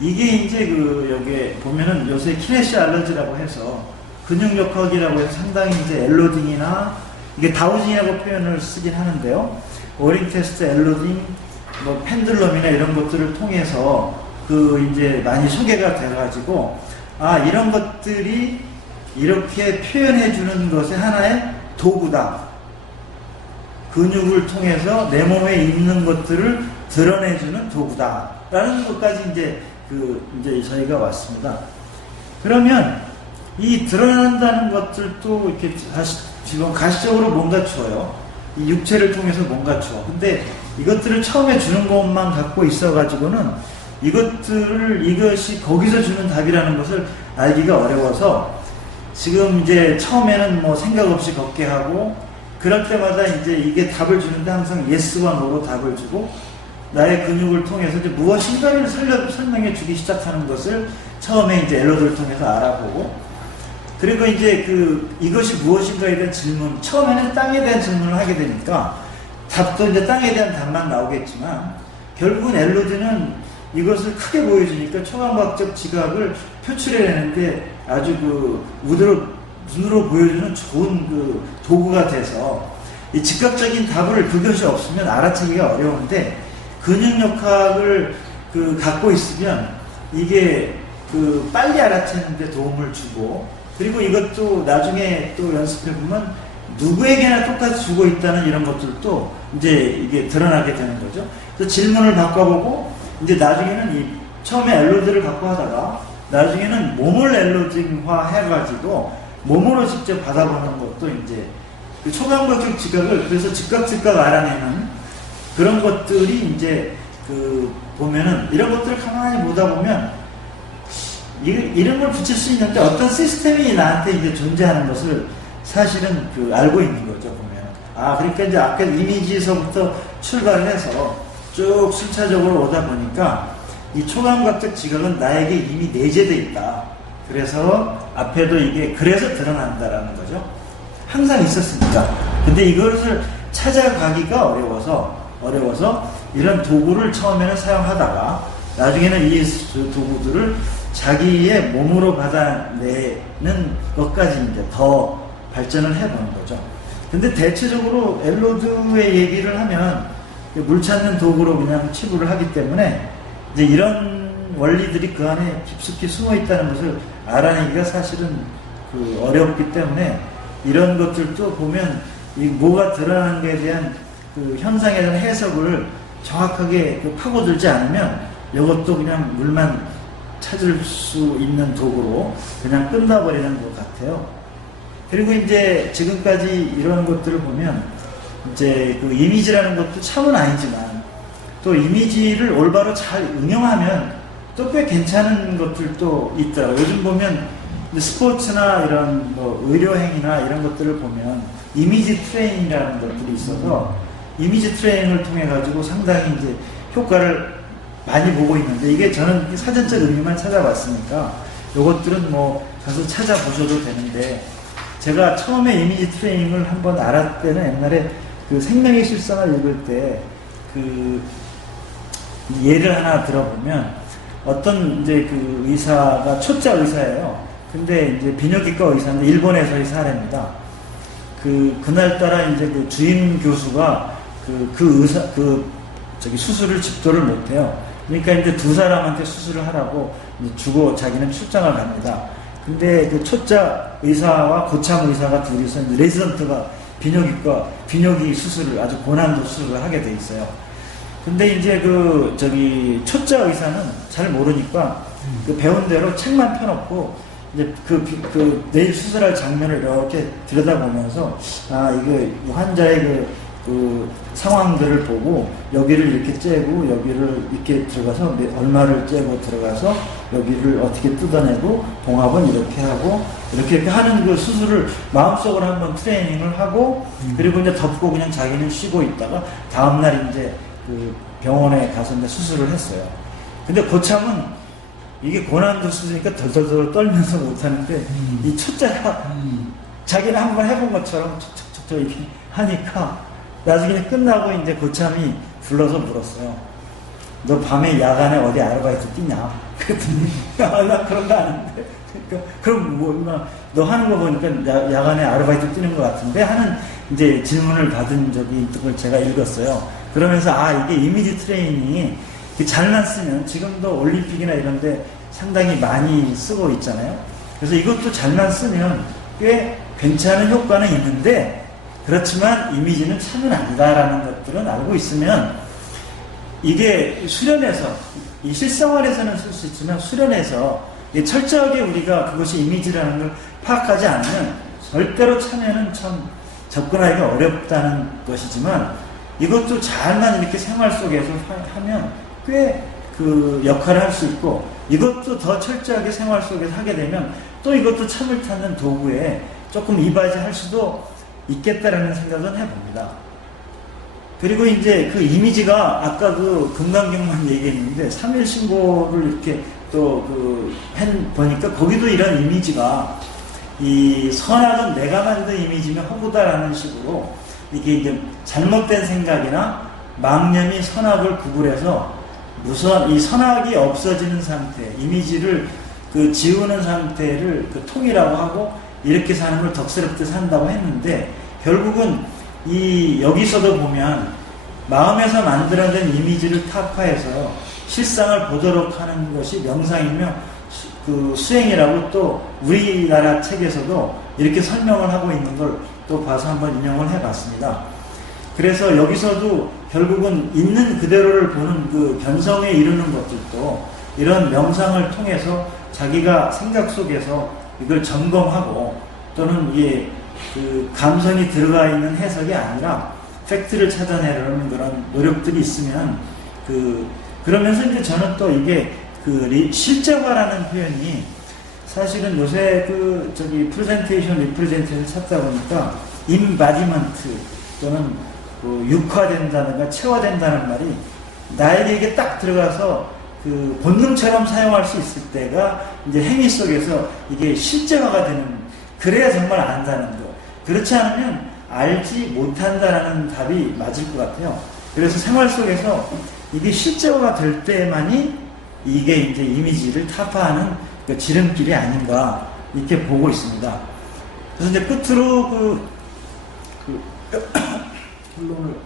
이게 이제 여기에 보면은 요새 키네시알러지라고 해서 근육역학이라고 해서 상당히 이제 엘로딩이나 이게 다우징이라고 표현을 쓰긴 하는데요. 오링 테스트, 엘로딩, 뭐 펜들럼이나 이런 것들을 통해서 이제 많이 소개가 돼가지고 이런 것들이 이렇게 표현해주는 것의 하나의 도구다. 근육을 통해서 내 몸에 있는 것들을 드러내주는 도구다. 라는 것까지 이제 이제 저희가 왔습니다. 그러면 이 드러난다는 것들도 이렇게 지금 가시적으로 뭔가 주어요. 이 육체를 통해서 뭔가 주어. 근데 이것들을 처음에 주는 것만 갖고 있어가지고는 이것이 거기서 주는 답이라는 것을 알기가 어려워서 지금 이제 처음에는 뭐 생각 없이 걷게 하고 그럴 때마다 이제 이게 답을 주는데 항상 yes와 no로 답을 주고 나의 근육을 통해서 이제 무엇인가를 설명해 주기 시작하는 것을 처음에 이제 엘로드를 통해서 알아보고 그리고 이제 이것이 무엇인가에 대한 질문, 처음에는 땅에 대한 질문을 하게 되니까 답도 이제 땅에 대한 답만 나오겠지만 결국은 엘로드는 이것을 크게 보여주니까 초감각적 지각을 표출해내는데 아주 눈으로 보여주는 좋은 도구가 돼서 이 즉각적인 답을 그것이 없으면 알아채기가 어려운데 근육역학을 갖고 있으면 이게 빨리 알아채는 데 도움을 주고 그리고 이것도 나중에 또 연습해보면 누구에게나 똑같이 주고 있다는 이런 것들도 이제 이게 드러나게 되는 거죠. 그래서 질문을 바꿔보고 이제 나중에는 처음에 엘로드를 갖고 하다가 나중에는 몸을 엘로딩화 해가지고 몸으로 직접 받아보는 것도 이제 그 초감각적 지각을 그래서 즉각 알아내는 그런 것들이 이제 그 보면은 이런 것들을 가만히 보다 보면 이름을 붙일 수 있는데 어떤 시스템이 나한테 이제 존재하는 것을 사실은 그 알고 있는 거죠, 보면. 아, 그러니까 이제 아까 이미지에서부터 출발해서 쭉 순차적으로 오다 보니까 이 초감각적 지각은 나에게 이미 내재되어 있다. 그래서 앞에도 이게 그래서 드러난다라는 거죠. 항상 있었으니까. 근데 이것을 찾아가기가 어려워서 이런 도구를 처음에는 사용하다가 나중에는 이 도구들을 자기의 몸으로 받아내는 것까지 이제 더 발전을 해보는 거죠. 근데 대체적으로 엘로드의 얘기를 하면 물 찾는 도구로 그냥 치부를 하기 때문에 이제 이런 원리들이 그 안에 깊숙이 숨어 있다는 것을 알아내기가 사실은 그 어렵기 때문에 이런 것들도 보면 이 뭐가 드러나는 것에 대한 그 현상에 대한 해석을 정확하게 그 파고들지 않으면 이것도 그냥 물만 찾을 수 있는 도구로 그냥 끝나버리는 것 같아요. 그리고 이제 지금까지 이런 것들을 보면 이제 그 이미지라는 것도 참은 아니지만 또 이미지를 올바로 잘 응용하면 또 꽤 괜찮은 것들도 있더라고요. 요즘 보면 스포츠나 이런 뭐 의료행위나 이런 것들을 보면 이미지 트레이닝이라는 것들이 있어서 이미지 트레이닝을 통해 가지고 상당히 이제 효과를 많이 보고 있는데 이게 저는 사전적 의미만 찾아봤으니까 요것들은 뭐 가서 찾아보셔도 되는데 제가 처음에 이미지 트레이닝을 한번 알았을 때는 옛날에 그 생명의 실상을 읽을 때 그 예를 하나 들어보면 어떤 이제 그 의사가 초짜 의사예요. 근데 이제 비뇨기과 의사인데 일본에서의 사례입니다. 그날따라 이제 그 주임 교수가 그 의사, 수술을 집도를 못해요. 그러니까 이제 두 사람한테 수술을 하라고 이제 주고 자기는 출장을 갑니다. 근데 그 초짜 의사와 고참 의사가 둘이서 이제 레지던트가 비뇨기 수술을 아주 고난도 수술을 하게 돼 있어요. 근데 이제 초짜 의사는 잘 모르니까 그 배운 대로 책만 펴놓고 이제 내일 수술할 장면을 이렇게 들여다보면서 이게 환자의 그 상황들을 보고 여기를 이렇게 째고 여기를 이렇게 들어가서 얼마를 째고 들어가서 여기를 어떻게 뜯어내고 봉합은 이렇게 하고 이렇게 하는 그 수술을 마음속으로 한번 트레이닝을 하고 그리고 이제 덮고 그냥 자기는 쉬고 있다가 다음날 이제 그 병원에 가서 이제 수술을 했어요. 근데 고참은 이게 고난도 수술이니까 덜덜덜 떨면서 못하는데 이 초짜가 자기는 한번 해본 것처럼 척척척 이렇게 하니까 나중에 끝나고 이제 고참이 불러서 물었어요. 너 밤에 야간에 어디 아르바이트 뛰냐? 그랬더니 나 그런 거 아닌데. 그러니까 그럼 너 하는 거 보니까 야간에 아르바이트 뛰는 것 같은데 하는 이제 질문을 받은 적이 있던 걸 제가 읽었어요. 그러면서 이게 이미지 트레이닝이 잘만 쓰면 지금도 올림픽이나 이런 데 상당히 많이 쓰고 있잖아요. 그래서 이것도 잘만 쓰면 꽤 괜찮은 효과는 있는데 그렇지만 이미지는 참은 아니다라는 것들은 알고 있으면 이게 수련해서 이 실생활에서는 쓸 수 있지만 수련해서 철저하게 우리가 그것이 이미지라는 걸 파악하지 않으면 절대로 참여는 참 접근하기가 어렵다는 것이지만 이것도 잘만 이렇게 생활 속에서 하면 꽤 그 역할을 할 수 있고 이것도 더 철저하게 생활 속에서 하게 되면 또 이것도 참을 타는 도구에 조금 이바지할 수도 있겠다라는 생각은 해봅니다. 그리고 이제 그 이미지가 아까 그 금강경만 얘기했는데 3일 신고를 이렇게 또 보니까 거기도 이런 이미지가 이 선악은 내가 만든 이미지면 허구다라는 식으로 이게 이제 잘못된 생각이나 망념이 선악을 구분해서 우선 이 선악이 없어지는 상태, 이미지를 지우는 상태를 통이라고 하고 이렇게 사는 걸 덕스럽게 산다고 했는데 결국은 여기서도 보면 마음에서 만들어낸 이미지를 타파해서 실상을 보도록 하는 것이 명상이며 수행이라고 또 우리나라 책에서도 이렇게 설명을 하고 있는 걸 또 봐서 한번 인용을 해봤습니다. 그래서 여기서도 결국은 있는 그대로를 보는 그 견성에 이르는 것들도 이런 명상을 통해서 자기가 생각 속에서 이걸 점검하고 또는 이게 그 감성이 들어가 있는 해석이 아니라 팩트를 찾아내려는 그런 노력들이 있으면 그러면서 이제 저는 또 이게 실제화라는 표현이 사실은 요새 프레젠테이션, 리프레젠테이션 찾다 보니까 임바디먼트 또는 육화된다든가 체화된다는 말이 나에게 이게 딱 들어가서 본능처럼 사용할 수 있을 때가 이제 행위 속에서 이게 실제화가 되는, 그래야 정말 안다는 거. 그렇지 않으면 알지 못한다라는 답이 맞을 것 같아요. 그래서 생활 속에서 이게 실제화가 될 때만이 이게 이제 이미지를 타파하는 그 지름길이 아닌가 이렇게 보고 있습니다. 그래서 이제 끝으로 결론을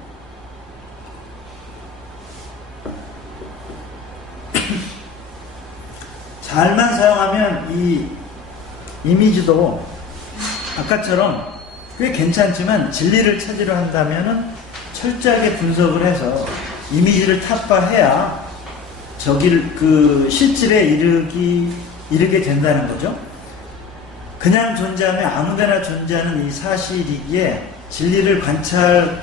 잘만 사용하면 이 이미지도 아까처럼 꽤 괜찮지만 진리를 찾으려 한다면은 철저하게 분석을 해서 이미지를 타파해야 실질에 이르게 된다는 거죠. 그냥 존재하면 아무데나 존재하는 이 사실이기에 진리를 관찰하여도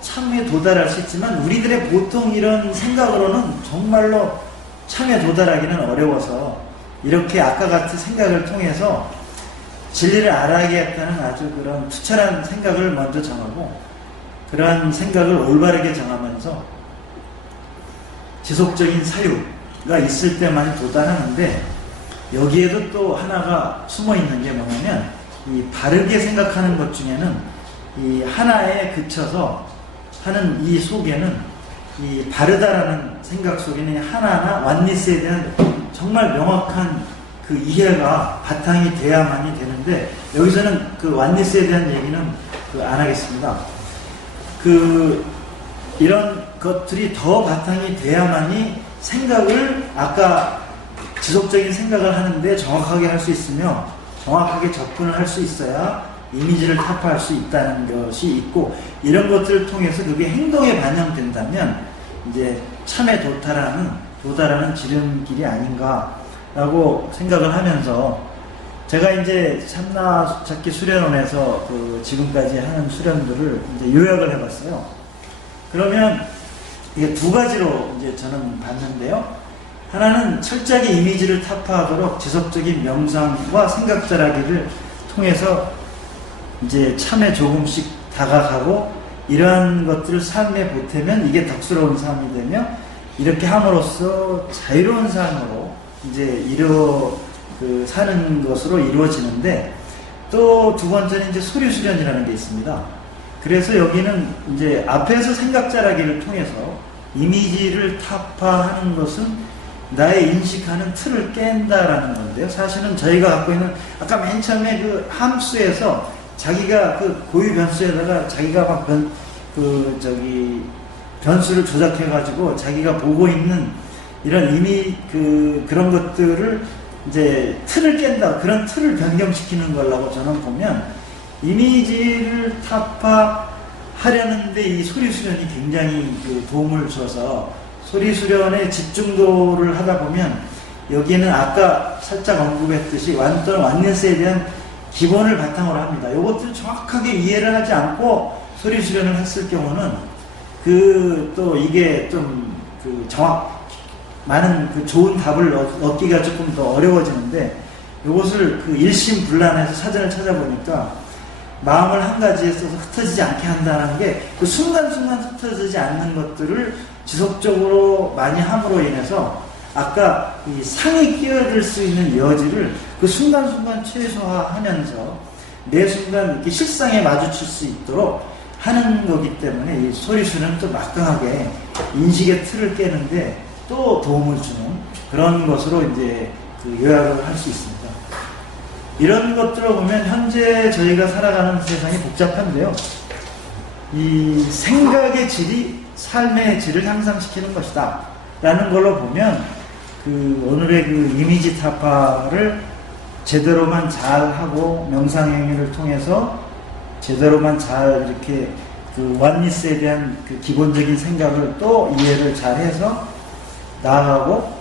참에 도달할 수 있지만 우리들의 보통 이런 생각으로는 정말로 참에 도달하기는 어려워서 이렇게 아까 같은 생각을 통해서 진리를 알아야겠다는 아주 그런 투철한 생각을 먼저 정하고 그러한 생각을 올바르게 정하면서 지속적인 사유가 있을 때만 도달하는데 여기에도 또 하나가 숨어 있는 게 뭐냐면 이 바르게 생각하는 것 중에는 이 하나에 그쳐서 하는 이 속에는 이 바르다라는 생각 속에는 하나나 완니스에 대한 정말 명확한 그 이해가 바탕이 돼야만이 되는데 여기서는 그 완니스에 대한 얘기는 안 하겠습니다. 이런 것들이 더 바탕이 돼야만이 생각을 아까 지속적인 생각을 하는데 정확하게 할 수 있으며 정확하게 접근을 할 수 있어야 이미지를 타파할 수 있다는 것이 있고 이런 것들을 통해서 그게 행동에 반영된다면 이제 참에 도달하는 지름길이 아닌가라고 생각을 하면서 제가 이제 참나 찾기 수련원에서 지금까지 하는 수련들을 이제 요약을 해봤어요. 그러면 이게 두 가지로 이제 저는 봤는데요. 하나는 철저하게 이미지를 타파하도록 지속적인 명상과 생각자라기를 통해서 이제 참에 조금씩 다가가고 이러한 것들을 삶에 보태면 이게 덕스러운 삶이 되며 이렇게 함으로써 자유로운 삶으로 이제 사는 것으로 이루어지는데 또 두 번째는 이제 소리수련이라는 게 있습니다. 그래서 여기는 이제 앞에서 생각자라기를 통해서 이미지를 타파하는 것은 나의 인식하는 틀을 깬다라는 건데요. 사실은 저희가 갖고 있는 아까 맨 처음에 함수에서 자기가 고유 변수에다가 자기가 막 변수를 조작해가지고 자기가 보고 있는 이런 그런 것들을 이제 틀을 깬다. 그런 틀을 변경시키는 거라고 저는 보면 이미지를 타파하려는데 이 소리수련이 굉장히 도움을 줘서 소리수련의 집중도를 하다 보면 여기에는 아까 살짝 언급했듯이 완니스에 대한 기본을 바탕으로 합니다. 이것들을 정확하게 이해를 하지 않고 소리수련을 했을 경우는 또 이게 좀 많은 좋은 답을 얻기가 조금 더 어려워지는데 이것을 일심불란해서 사전을 찾아보니까 마음을 한 가지에 써서 흩어지지 않게 한다는 게 순간순간 흩어지지 않는 것들을 지속적으로 많이 함으로 인해서 아까 이 상이 끼어들 수 있는 여지를 순간순간 최소화하면서 매 순간 이렇게 실상에 마주칠 수 있도록 하는 거기 때문에 이 소리수는 또 막강하게 인식의 틀을 깨는데 또 도움을 주는 그런 것으로 이제 요약을 할 수 있습니다. 이런 것들을 보면 현재 저희가 살아가는 세상이 복잡한데요. 이 생각의 질이 삶의 질을 향상시키는 것이다 라는 걸로 보면 오늘의 이미지 타파를 제대로만 잘하고 명상행위를 통해서 제대로만 잘 이렇게 완니스에 대한 기본적인 생각을 또 이해를 잘해서 나아가고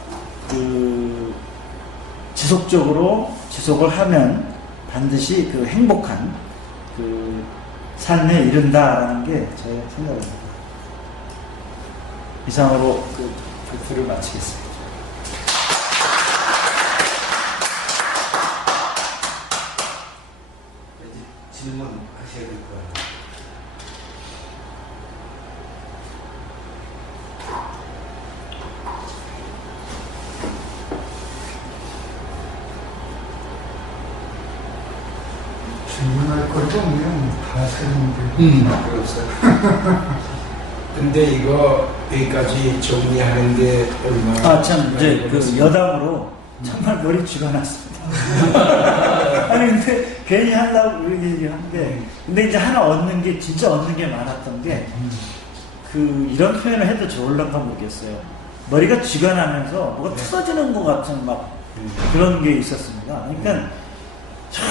지속적으로 지속을 하면 반드시 그 행복한 그 삶에 이른다라는 게 저의 생각입니다. 이상으로 그 발표를 마치겠습니다. 질문하셔야 될 거예요. 질문할 것도 없네요. 다 했는데. 그렇죠. 근데 이거 여기까지 정리하는데 얼마나 참 이제 그 걸렸습니까? 여담으로 정말 머리 쥐가 났습니다. 아니 근데 괜히 하려고 이런 얘기하는데 근데 이제 하나 얻는 게 진짜 얻는 게 많았던 게 그 이런 표현을 해도 좋을런가 모르겠어요. 머리가 쥐가 나면서 뭐가 터지는 것 같은 막 그런 게 있었습니다. 그러니까 쫙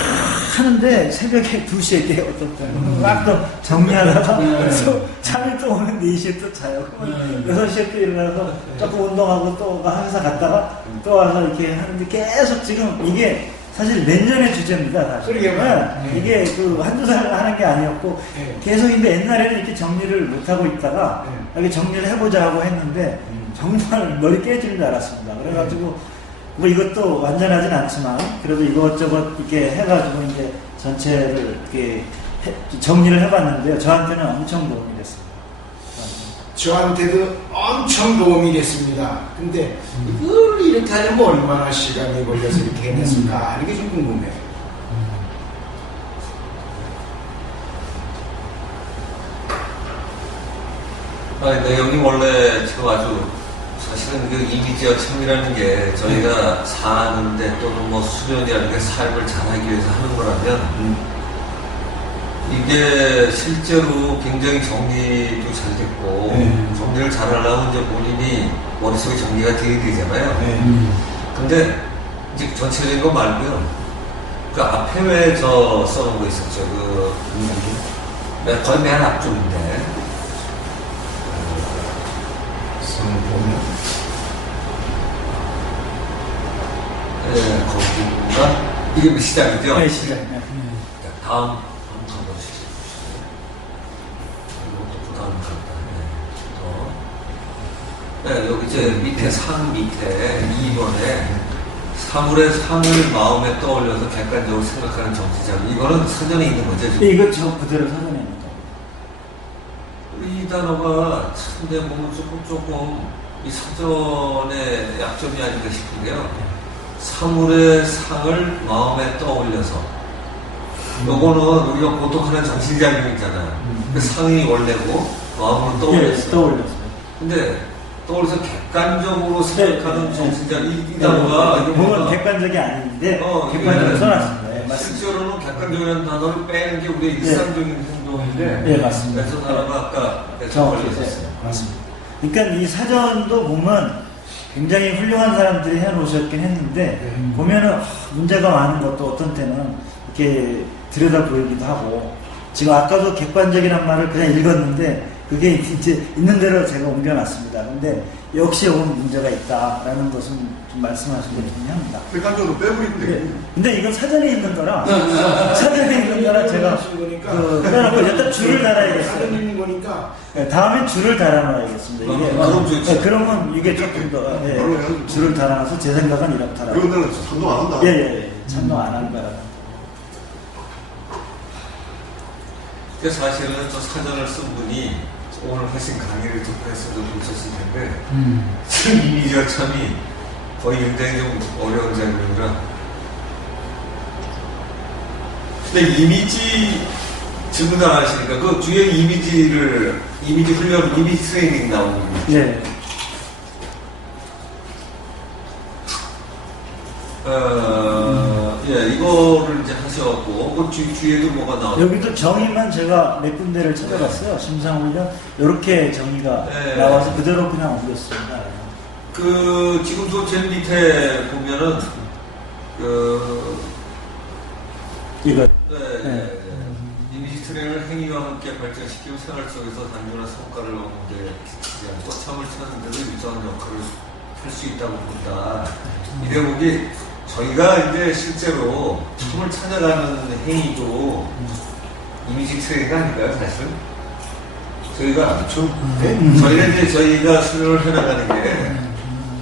하는데 새벽에 2시에 깨요. 어떤 때는 막 또 정리하다가 또 잠이 또 오는 4시에 또 자요. 그러면 6시에 또 일어나서 조금 운동하고 또 회사 갔다가 또 와서 이렇게 하는데 계속 지금 이게 사실 몇 년의 주제입니다. 사실. 그러게요. 이게 그 한두 살 하는 게 아니었고 네. 계속인데 옛날에는 이렇게 정리를 못하고 있다가 네. 이렇게 정리를 해보자 하고 했는데 정말 머리 깨지는 줄 알았습니다. 그래가지고 뭐 이것도 완전하진 않지만 그래도 이것저것 이렇게 해가지고 이제 전체를 이렇게 정리를 해봤는데요. 저한테는 엄청 도움이 됐습니다. 저한테도 엄청 도움이 됐습니다. 근데 이걸 이렇게 하려면 얼마나 시간이 걸려서 이렇게 해냈을까? 이게 좀 궁금해요. 내용이 원래 지금 아주 사실은 그 이미지 여청이라는 게 저희가 사는데 또는 뭐 수련이라는 게 삶을 잘하기 위해서 하는 거라면 이게 실제로 굉장히 정리도 잘 됐고 정리를 잘 하려면 이제 본인이 머릿속에 정리가 되게 되잖아요. 근데 이제 전체적인 거 말고요. 그 앞에 왜 저 써놓은 거 있었죠. 거의 맨 앞쪽인데. 거기가 이게 시작이죠? 네, 시작. 다음 가보시죠. 이것도 부담 갖다. 네, 여기 이제 밑에 상 밑에 2번에 사물의 상을 마음에 떠올려서 객관적으로 생각하는 정치자료. 이거는 사전에 있는 거죠, 지금? 이거 저 그대로 사전에 있는 거. 이 단어가 참 내 보면 조금 이 사전의 약점이 아닌가 싶은 게요. 사물의 상을 마음에 떠올려서 요거는 우리가 보통 하는 정신작용 있잖아요. 그 상이 원래고 마음으로 떠올렸어요. 떠올렸어요. 근데 떠올려서 객관적으로 생각하는 정신작용 이 단어가 그건 객관적이 아닌데 객관적으로 써놨습니다. 네, 맞습니다. 실제로는 객관적이라는 단어를 빼는 게 우리의 일상적인 행동인데 네, 맞습니다. 그래서 사람은 아까 정확히 걸렸었어요. 맞습니다. 그러니까 이 사전도 보면 굉장히 훌륭한 사람들이 해놓으셨긴 했는데 보면은 문제가 많은 것도 어떤 때는 이렇게 들여다 보이기도 하고 지금 아까도 객관적이란 말을 그냥 읽었는데 그게 이제 있는 대로 제가 옮겨놨습니다. 근데 역시 여기 문제가 있다라는 것은 좀 말씀하신 것 중요합니다. 객관적으로 빼버리면 되겠네. 근데 이건 사전에 있는 거라 사전에 있는 거라 제가 빼놓고 일단 줄을 사전 달아야겠어요. 있는 거니까 네, 다음엔 줄을 달아놔야겠습니다. 이게 그럼 좋지. 그러면 이게 조금 더 줄을 달아놔서 제 생각은 이렇더라. 그거는 참도 안 한다. 예예예. 참여 안 한다. 그 사실은 저 사전을 쓴 분이 오늘 하신 강의를 듣고 했어도 좋으셨을 텐데 지금 이미지가 참이 거의 굉장히 좀 어려운 장면이라 근데 이미지 질문 안 하시니까 그 뒤에 이미지 훈련, 이미지 트레이닝 나오는 거 예. 이거를 이제 하셔갖고 그 뒤에도 뭐가 나오죠? 여기도 정의만 제가 몇 군데를 찾아봤어요. 심상훈련 이렇게 정의가 네. 나와서 그대로 그냥 옮겼습니다. 그 지금 저 제일 밑에 보면은 이거 네. 이미지 트레이닝을 행위와 함께 발전시키고 생활 속에서 단순한 성과를 얻는 데 기치지 않고 참을 찾는 데도 일정한 역할을 할 수 있다고 본다. 이 대목이 저희가 이제 실제로 춤을 찾아가는 행위도 이미지 트레이닝 아닐까요, 사실? 저희가 저희가 이제 저희가 수련을 해나가는 게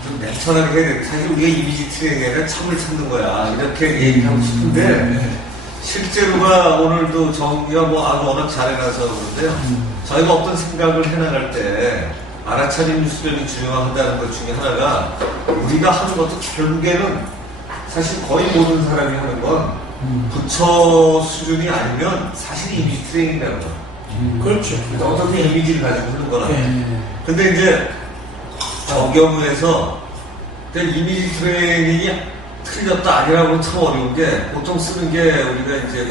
좀 냉철하게 사실 우리가 이미지 트레이닝에는 참을 찾는 거야 이렇게 얘기하고 싶은데 실제로가 오늘도 정기가 워낙 잘해놔서 그런데요. 저희가 어떤 생각을 해나갈 때 알아차림 수련이 중요하다는 것 중에 하나가 우리가 하는 것도 결국에는 사실 거의 모든 사람이 하는 건 부처 수준이 아니면 사실 이미지 트레이닝이라는 거예요. 그렇죠. 어떻게 이미지를 가지고 하는 거나. 네. 근데 이제 저 경우에서 이미지 트레이닝이 틀렸다 아니라고는 참 어려운 게 보통 쓰는 게 우리가 이제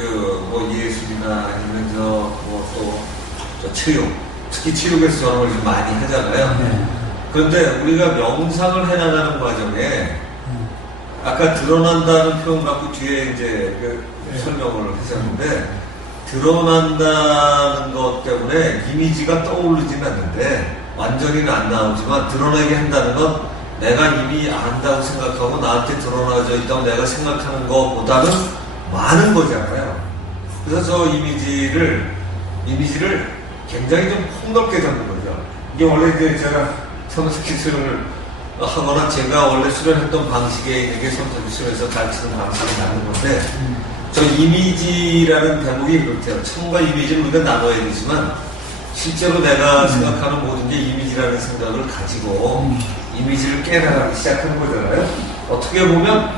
뭐 예술이나 아니면 저 체육, 특히 체육에서 저런 걸 좀 많이 하잖아요. 그런데 우리가 명상을 해나가는 과정에 아까 드러난다는 표현 갖고 뒤에 이제 설명을 하셨는데 드러난다는 것 때문에 이미지가 떠오르지는 않는데 완전히는 안 나오지만 드러나게 한다는 건 내가 이미 안다고 생각하고 나한테 드러나져 있다고 내가 생각하는 것보다는 많은 거잖아요. 그래서 저 이미지를 굉장히 좀 폭넓게 잡는 거죠. 이게 원래 이제 제가 처음 스키스를 하거나 제가 원래 수련했던 방식에 있는 게 선택수련에서 잘 치는 방식이 나는 건데 저 이미지라는 대목이 그렇대요. 참과 이미지를 우리가 나눠야 되지만 실제로 내가 생각하는 모든 게 이미지라는 생각을 가지고 이미지를 깨달아가기 시작하는 거잖아요. 어떻게 보면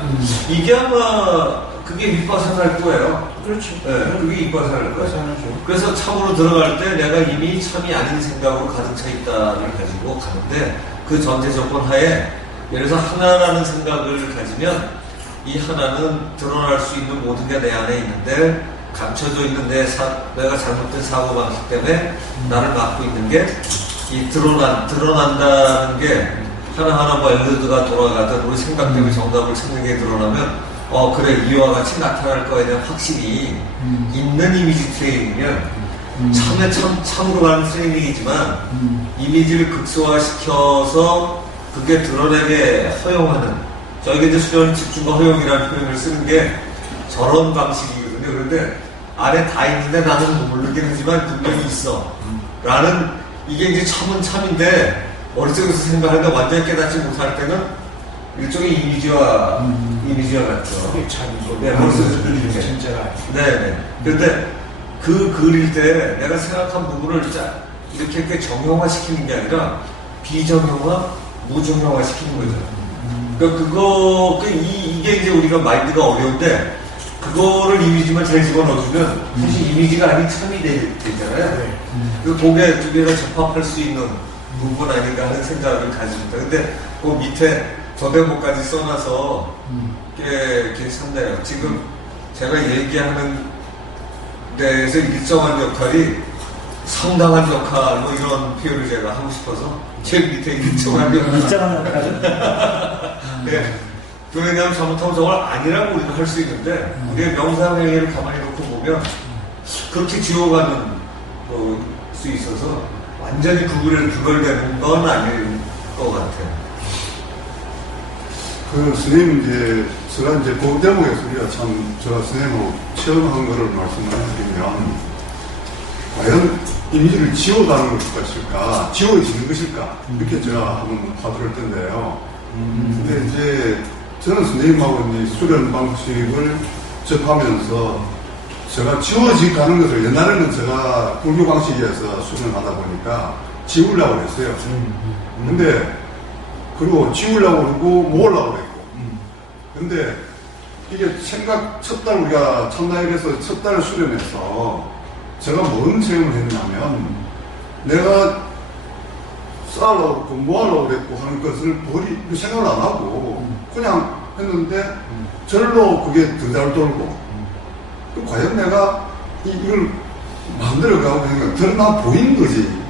이게 아마 그게 윗바산할 거예요. 그렇죠. 네, 그게 윗바산할 거예요. 그래서 참으로 들어갈 때 내가 이미 참이 아닌 생각으로 가득 차 있다를 가지고 가는데 그 전제 조건 하에 예를 들어서 하나라는 생각을 가지면 이 하나는 드러날 수 있는 모든 게 내 안에 있는데 감춰져 있는 내가 잘못된 사고방식 때문에 나를 막고 있는 게 이 드러난다는 게 하나하나 뭐 엘리드가 돌아가든 우리 생각 때문에 정답을 찾는 게 드러나면 그래 이와 같이 나타날 거에 대한 확신이 있는 이미지 트레이닝이면 참으로 가는 트레이닝이지만 이미지를 극소화시켜서 그게 드러내게 허용하는 저희가 이제 수련 집중과 허용이라는 표현을 쓰는 게 저런 방식이거든요. 그런데 안에 다 있는데 나는 모르긴 하지만 분명히 있어 라는 이게 이제 참은 참인데 머릿속에서 생각하는데 완전히 깨닫지 못할 때는 일종의 이미지와 같죠. 그게 참이고. 네, 머릿속에서 그리는 게. 진짜가. 네네. 그런데 그 그릴 때 내가 생각한 부분을 이렇게 정형화시키는 게 아니라 비정형화, 무정형화 시키는 거죠. 그러니까 이게 이제 우리가 마인드가 어려운데 그거를 이미지만 잘 집어넣어주면 사실 이미지가 아닌 참이 되잖아요. 네. 그 고개 두 개가 접합할 수 있는 부분 아닌가 하는 생각을 가집니다. 근데 그 밑에 저 대목까지 써놔서 꽤 괜찮네요. 지금 제가 얘기하는 데에서 일정한 역할이 상당한 역할 뭐 이런 표현을 제가 하고 싶어서 제일 밑에 일정한 역할. 일정한 역할은? 네. 왜냐하면 잘못하면 저걸 아니라고 우리가 할 수 있는데 우리의 명상행위를 가만히 놓고 보면 그렇게 지워가는 수 있어서 완전히 구별되는 건 아닐 것 같아요. 선생님, 제가 그 대목에서 우리가 제가 선생님하고 체험한 거를 말씀을 드리면, 과연 이미지를 지워가는 것일까, 지워지는 것일까, 이렇게 제가 한번 화두를 던데요. 근데 이제, 저는 선생님하고 이제 수련 방식을 접하면서, 제가 지워지 가는 것을, 옛날에는 제가 불교 방식에서 수련을 하다 보니까, 지우려고 했어요. 근데, 그리고 지우려고 그러고, 모으려고 그랬고. 근데, 이게 첫 달 우리가 참나일에서 첫 달 수련해서, 제가 뭔 체험을 했냐면, 내가 쌓으려고 그랬고, 모으려고 그랬고 하는 것을 생각을 안 하고, 그냥 했는데, 절로 그게 더 잘 돌고, 과연 내가 이걸 만들어가고 하니까 더 보이는 거지.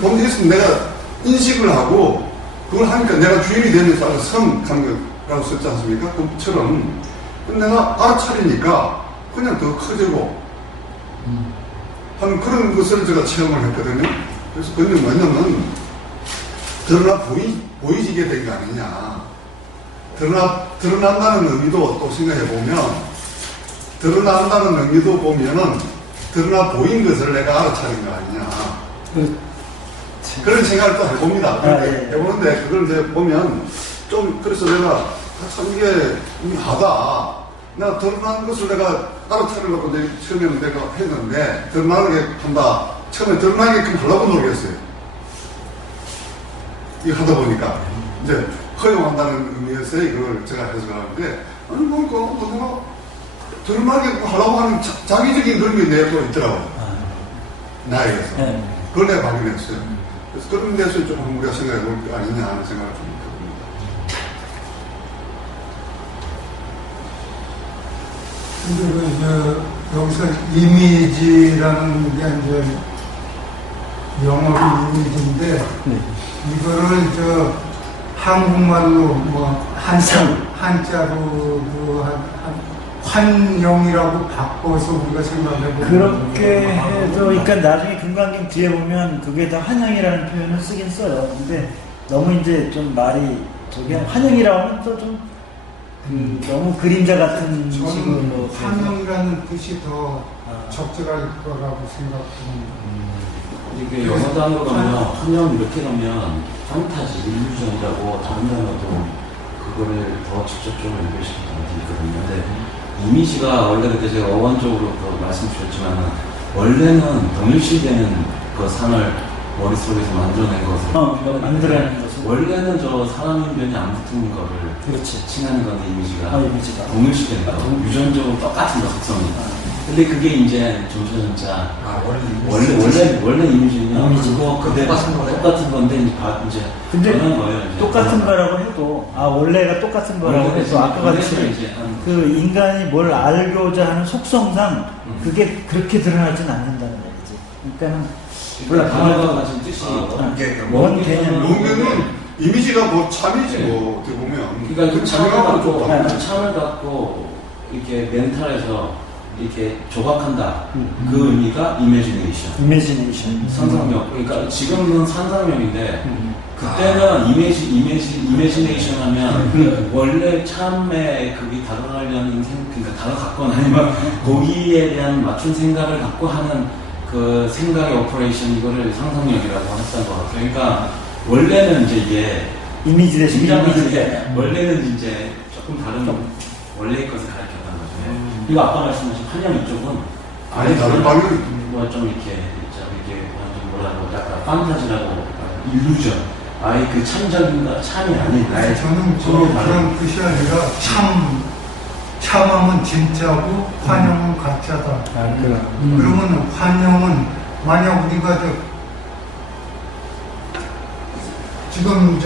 본 게 있으면 내가 인식을 하고, 그걸 하니까 내가 주인이 되면서 성한 거라고 썼지 않습니까? 그처럼. 내가 알아차리니까 그냥 더 커지고, 한 그런 것을 제가 체험을 했거든요. 그래서 왜냐면, 드러나 보이지게 된 거 아니냐. 드러난다는 의미도 또 생각해 보면, 드러난다는 의미도 보면은, 드러나 보인 것을 내가 알아차린 거 아니냐. 그런 생각을 또 해봅니다. 예. 해보는데, 그걸 이제 보면, 좀, 그래서 내가, 참 이게, 하다. 내가 드러난 것을 내가 알아차리려고 처음에는 내가 했는데, 드러나게 한다. 처음에 드러나게끔 하려고 노력했어요. 이거 하다 보니까. 이제, 허용한다는 의미에서 이걸 제가 해석하는데, 아니, 내가 드러나게 하려고 하는 자기적인 그런 게 내 또 있더라고요. 나에게서. 네. 그걸 내가 발견했어요. 그래서 그런 데서 좀 우리가 생각해 볼 게 아니냐 하는 생각을 좀 해봅니다. 근데 여기서 이미지라는 게 이제 영어로 이미지인데 네. 이거를 한국말로 뭐 한자로 환영이라고 바꿔서 우리가 생각해보면 그렇게 해도, 그러니까 나중에 금강경 뒤에 보면 그게 다 환영이라는 표현을 쓰긴 써요. 근데 너무 이제 좀 말이, 환영이라고 하면 또 좀, 너무 그림자 같은 식으로. 저는 환영이라는 뜻이 더 적절할 거라고 생각합니다. 이게 영어 단어로 가면 환영 이렇게 가면 판타지, 일루전이라고 다른 단어도 그거를 더 직접적으로 연결시키는 게 있거든요. 근데 이미지가 원래 그때 제가 어원적으로 말씀 주셨지만 원래는 동일시되는 그 상을 머릿속에서 만들어낸 것을 만들어낸 것을. 원래는 사람 인변이 안 붙는 거를 그렇지. 칭하는 건데 이미지가 이미지가. 동일시되는 거, 유전적으로 똑같은 거 속성이. 근데 그게 이제 점차점차 원래 이미지는 그거 똑같은 건데 이제 근데 변한 거예요. 이제. 똑같은 거라고 해도, 원래가 똑같은 거라고 해도 아까 같이 그 인간이 뭘 알고자 하는 속성상 그게 그렇게 드러나진 않는다는 얘기지. 그러니까는 몰라, 단어가 가진 뜻이 뭔 개념. 농경은 이미지가 뭐 참이지 뭐 어떻게 보면. 그러니까 그 참을 참여하고 갖고 참을 갖고 이렇게 멘탈에서 이렇게 조각한다. 그 의미가 이미지네이션. 상상력. 그러니까 지금은 상상력인데 그때는 이미지네이션 하면 원래 참에 그게 다가가려는 그러니까 다가갔거나 아니면 거기에 대한 맞춤 생각을 갖고 하는 그 생각의 오퍼레이션 이거를 상상력이라고 했던 것 같아요. 그러니까 원래는 이제 이게 이미지 대신 이미지인데 원래는 이제 조금 다른 원래의 것을 가르쳤던 거죠. 이거 아까 말씀하신 환영 이쪽은 아니, 다른 방향이. 뭐좀 이렇게 완전 뭐라고 약간 판타지라고 일루전. 아예 그 참이 아닌 아예 저는 그런 뜻이 아니라 참하면 진짜고 환영은 가짜다. 그러면 환영은 만약 우리가 지금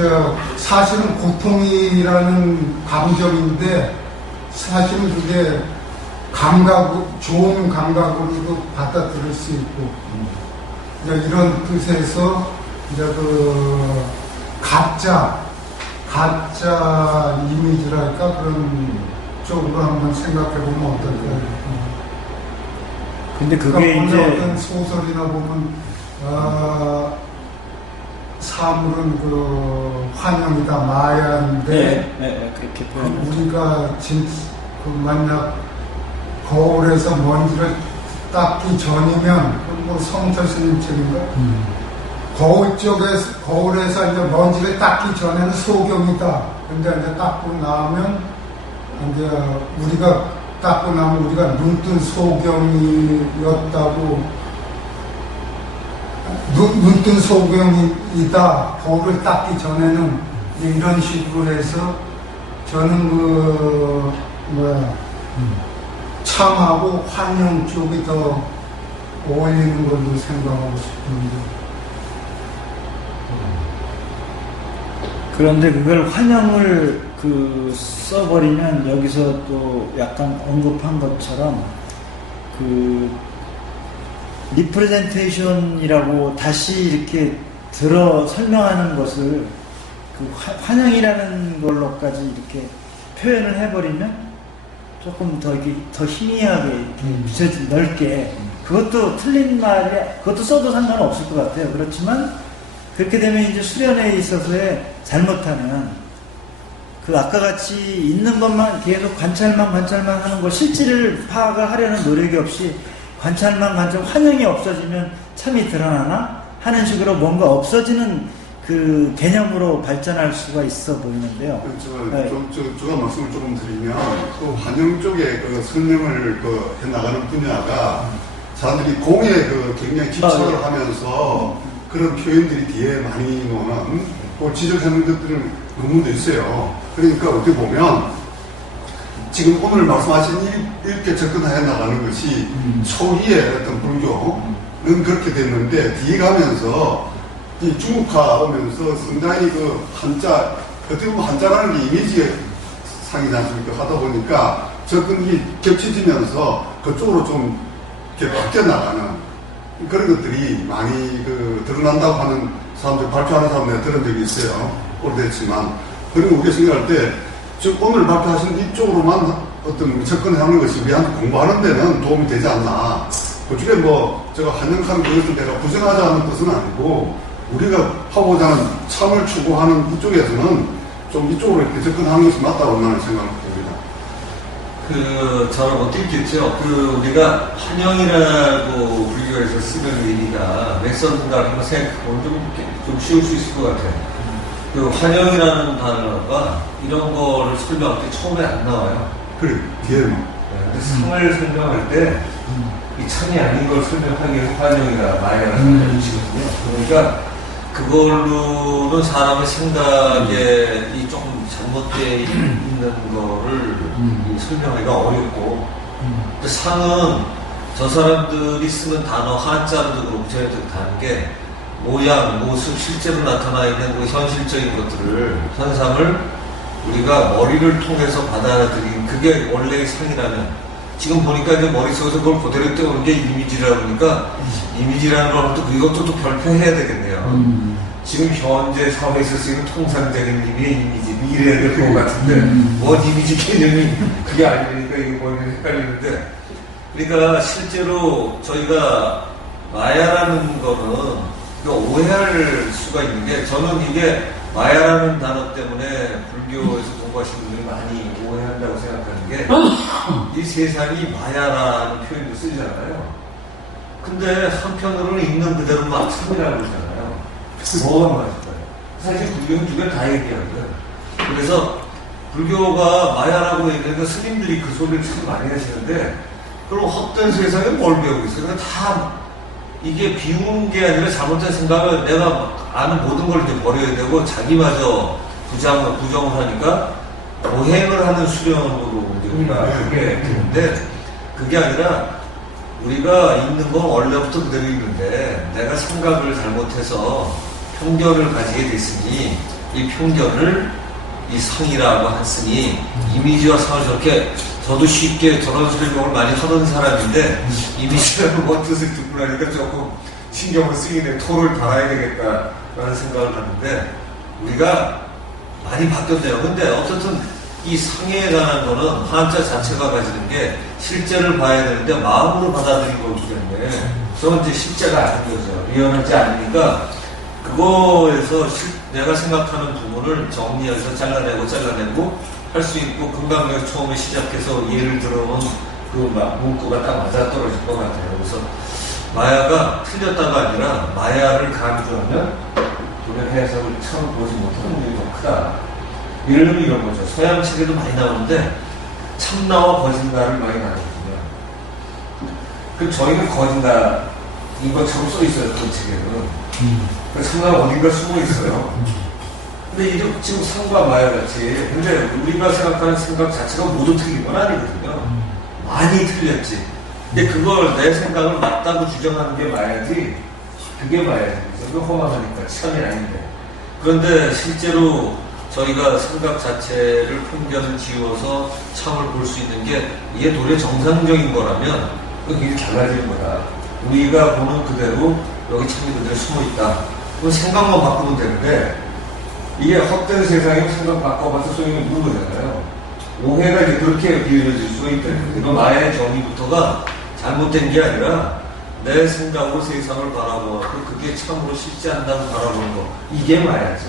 사실은 고통이라는 감정인데 사실은 그게 좋은 감각으로도 받아들일 수 있고 이제 이런 뜻에서 이제 가짜 이미지랄까 그런 쪽으로 한번 생각해 보면 어떨까요? 근데 그게 그러니까 이제 어떤 소설이나 보면 사물은 환영이다 마야인데 그렇게 표현. 우리가 만약 거울에서 먼지를 닦기 전이면 뭐 성철 스님 책인가? 거울에서 이제 먼지를 닦기 전에는 소경이다. 근데 이제 닦고 나면 이제 우리가 닦고 나면 우리가 눈뜬 소경이었다고 눈뜬 소경이다. 거울을 닦기 전에는 이런 식으로 해서 저는 참하고 환영 쪽이 더 어울리는 걸로 생각하고 싶은데. 그런데 그걸 환영을 써버리면 여기서 또 약간 언급한 것처럼 리프레젠테이션이라고 다시 이렇게 설명하는 것을 환영이라는 걸로까지 이렇게 표현을 해버리면 조금 더 희미하게 이렇게 넓게, 그것도 틀린 말이, 그것도 써도 상관없을 것 같아요. 그렇지만 그렇게 되면 이제 수련에 있어서의 잘못하면 그 아까 같이 있는 것만 계속 관찰만 하는 걸 실질을 파악을 하려는 노력이 없이 관찰만 환영이 없어지면 참이 드러나나 하는 식으로 뭔가 없어지는 그 개념으로 발전할 수가 있어 보이는데요. 제가 말씀을 조금 드리면 또 환영 쪽에 그 설명을 해나가는 분야가 사람들이 공에 굉장히 집착을 하면서 그런 표현들이 뒤에 많이 노는 지적하는 것들은 의문도 있어요. 그러니까 어떻게 보면 지금 오늘 말씀하신 이렇게 접근해 나가는 것이 초기의 어떤 불교는 그렇게 됐는데 뒤에 가면서 이 중국화 오면서 상당히 한자, 어떻게 보면 한자라는 게 이미지 상이지 않습니까? 하다 보니까 접근이 겹쳐지면서 그쪽으로 좀 이렇게 바뀌어 나가는 그런 것들이 많이 드러난다고 하는 사람들, 발표하는 사람 내가 들은 적이 있어요. 오래됐지만. 그리고 우리가 생각할 때, 즉, 오늘 발표하신 이쪽으로만 어떤 접근하는 것이 우리한테 공부하는 데는 도움이 되지 않나. 그쪽에 제가 한영하는 그것을 내가 부정하자는 뜻은 아니고, 우리가 하고자 하는 참을 추구하는 이쪽에서는 좀 이쪽으로 이렇게 접근하는 것이 맞다고 나는 생각을 봅니다. 저는 어떻게 있겠죠? 우리가 환영이라고 불교에서 쓰는 의미가 맥선인가 한번 생각해보면 좀 쉬울 수 있을 것 같아요. 환영이라는 단어가 이런 거를 설명할 때 처음에 안 나와요. 그래, 뒤에는. 근데 상을 설명할 때, 이 참이 아닌 걸 설명하기 위해서 환영이라 마야라는 말을 붙이거든요. 그러니까, 그걸로는 사람의 생각에 이 조금 잘못되어 있는 거를 설명하기가 어렵고, 근데 상은 저 사람들이 쓰는 단어, 한자로도 그렇고, 저희도 다른 게, 모양, 모습, 실제로 나타나 있는 현실적인 것들을, 현상을 우리가 머리를 통해서 받아들인 그게 원래의 상이라면, 지금 보니까 이제 머릿속에서 그걸 그대로 떼오는 게 이미지라고 그러니까, 이미지라는 걸 또 이것도 또 별표해야 되겠네요. 지금 현재 사회에서 쓰이는 통상적인 의미의 이미지, 미래에 될 것 같은데, 뭔 이미지 개념이 그게 아니니까 이게 머리를 헷갈리는데, 그러니까 실제로 저희가 마야라는 거는 오해할 수가 있는 게, 저는 이게 마야라는 단어 때문에 불교에서 공부하시는 분들이 많이 오해한다고 생각하는 게, 이 세상이 마야라는 표현도 쓰잖아요. 근데 한편으로는 있는 그대로 막 참이라고 그러잖아요. 뭐가 맞을까요? 사실 불교는 두 개를 다 얘기하거든. 그래서 불교가 마야라고 얘기하니까 스님들이 그 소리를 참 많이 하시는데, 그럼 헛된 세상에 뭘 배우고 있어요? 그냥 다 이게 비우는 게 아니라 잘못된 생각을 내가 아는 모든 걸 이제 버려야 되고 자기마저 부정을 하니까 보행을 하는 수련으로 이제 우리가 그게 되는데 그게 아니라 우리가 있는 건 원래부터 그대로 있는데 내가 생각을 잘못해서 편견을 가지게 됐으니 이 편견을 이 성이라고 했으니 이미지와 성을 저렇게 저도 쉽게 저런 설명을 많이 하던 사람인데 이미지라는 뭔 뜻을 듣고 나니까 조금 신경을 쓰이네, 토를 달아야 되겠다라는 생각을 하는데 우리가 많이 바뀌었네요. 근데 어쨌든 이 성에 관한 거는 한자 자체가 가지는 게 실제를 봐야 되는데 마음으로 받아들인 거기 때문에 그건 이제 실제가 아닌 거죠. 리얼하지 않으니까 그거에서 내가 생각하는 부분을 정리해서 잘라내고 할 수 있고 금방 내가 처음에 시작해서 예를 들어온 그 문구가 딱 맞아떨어질 것 같아요. 그래서 마야가 틀렸다가 아니라 마야를 강조하면 우리가 해석을 처음 보지 못하는 일이 더 크다. 예를 들면 이런 거죠. 서양 책에도 많이 나오는데 참나와 거짓말을 많이 나누거든요. 그 저희는 거짓말 이것처럼 써 있어요. 그 책에는. 참나가 어딘가 숨어 있어요. 근데 이제 지금 상과 마야 같이 근데 우리가 생각하는 생각 자체가 모두 틀린 건 아니거든요. 많이 틀렸지. 근데 그걸 내 생각을 맞다고 주장하는 게 마야지 그게 마야지. 그거 허망하니까 참이 아닌데. 그런데 실제로 저희가 생각 자체를 편견을 지워서 참을 볼 수 있는 게 이게 도리어 정상적인 거라면 그게 달라지는 거다. 우리가 보는 그대로 여기 참이 그대로 숨어 있다. 그건 생각만 바꾸면 되는데 이게 헛된 세상에 생각 바꿔봐서 소용이 없는 거잖아요. 오해가 이제 그렇게 비춰질 수가 있다는 거예요. 마야의 정의부터가 잘못된 게 아니라 내 생각으로 세상을 바라보고 그게 참으로 쉽지 않다고 바라보는 거. 이게 마야죠.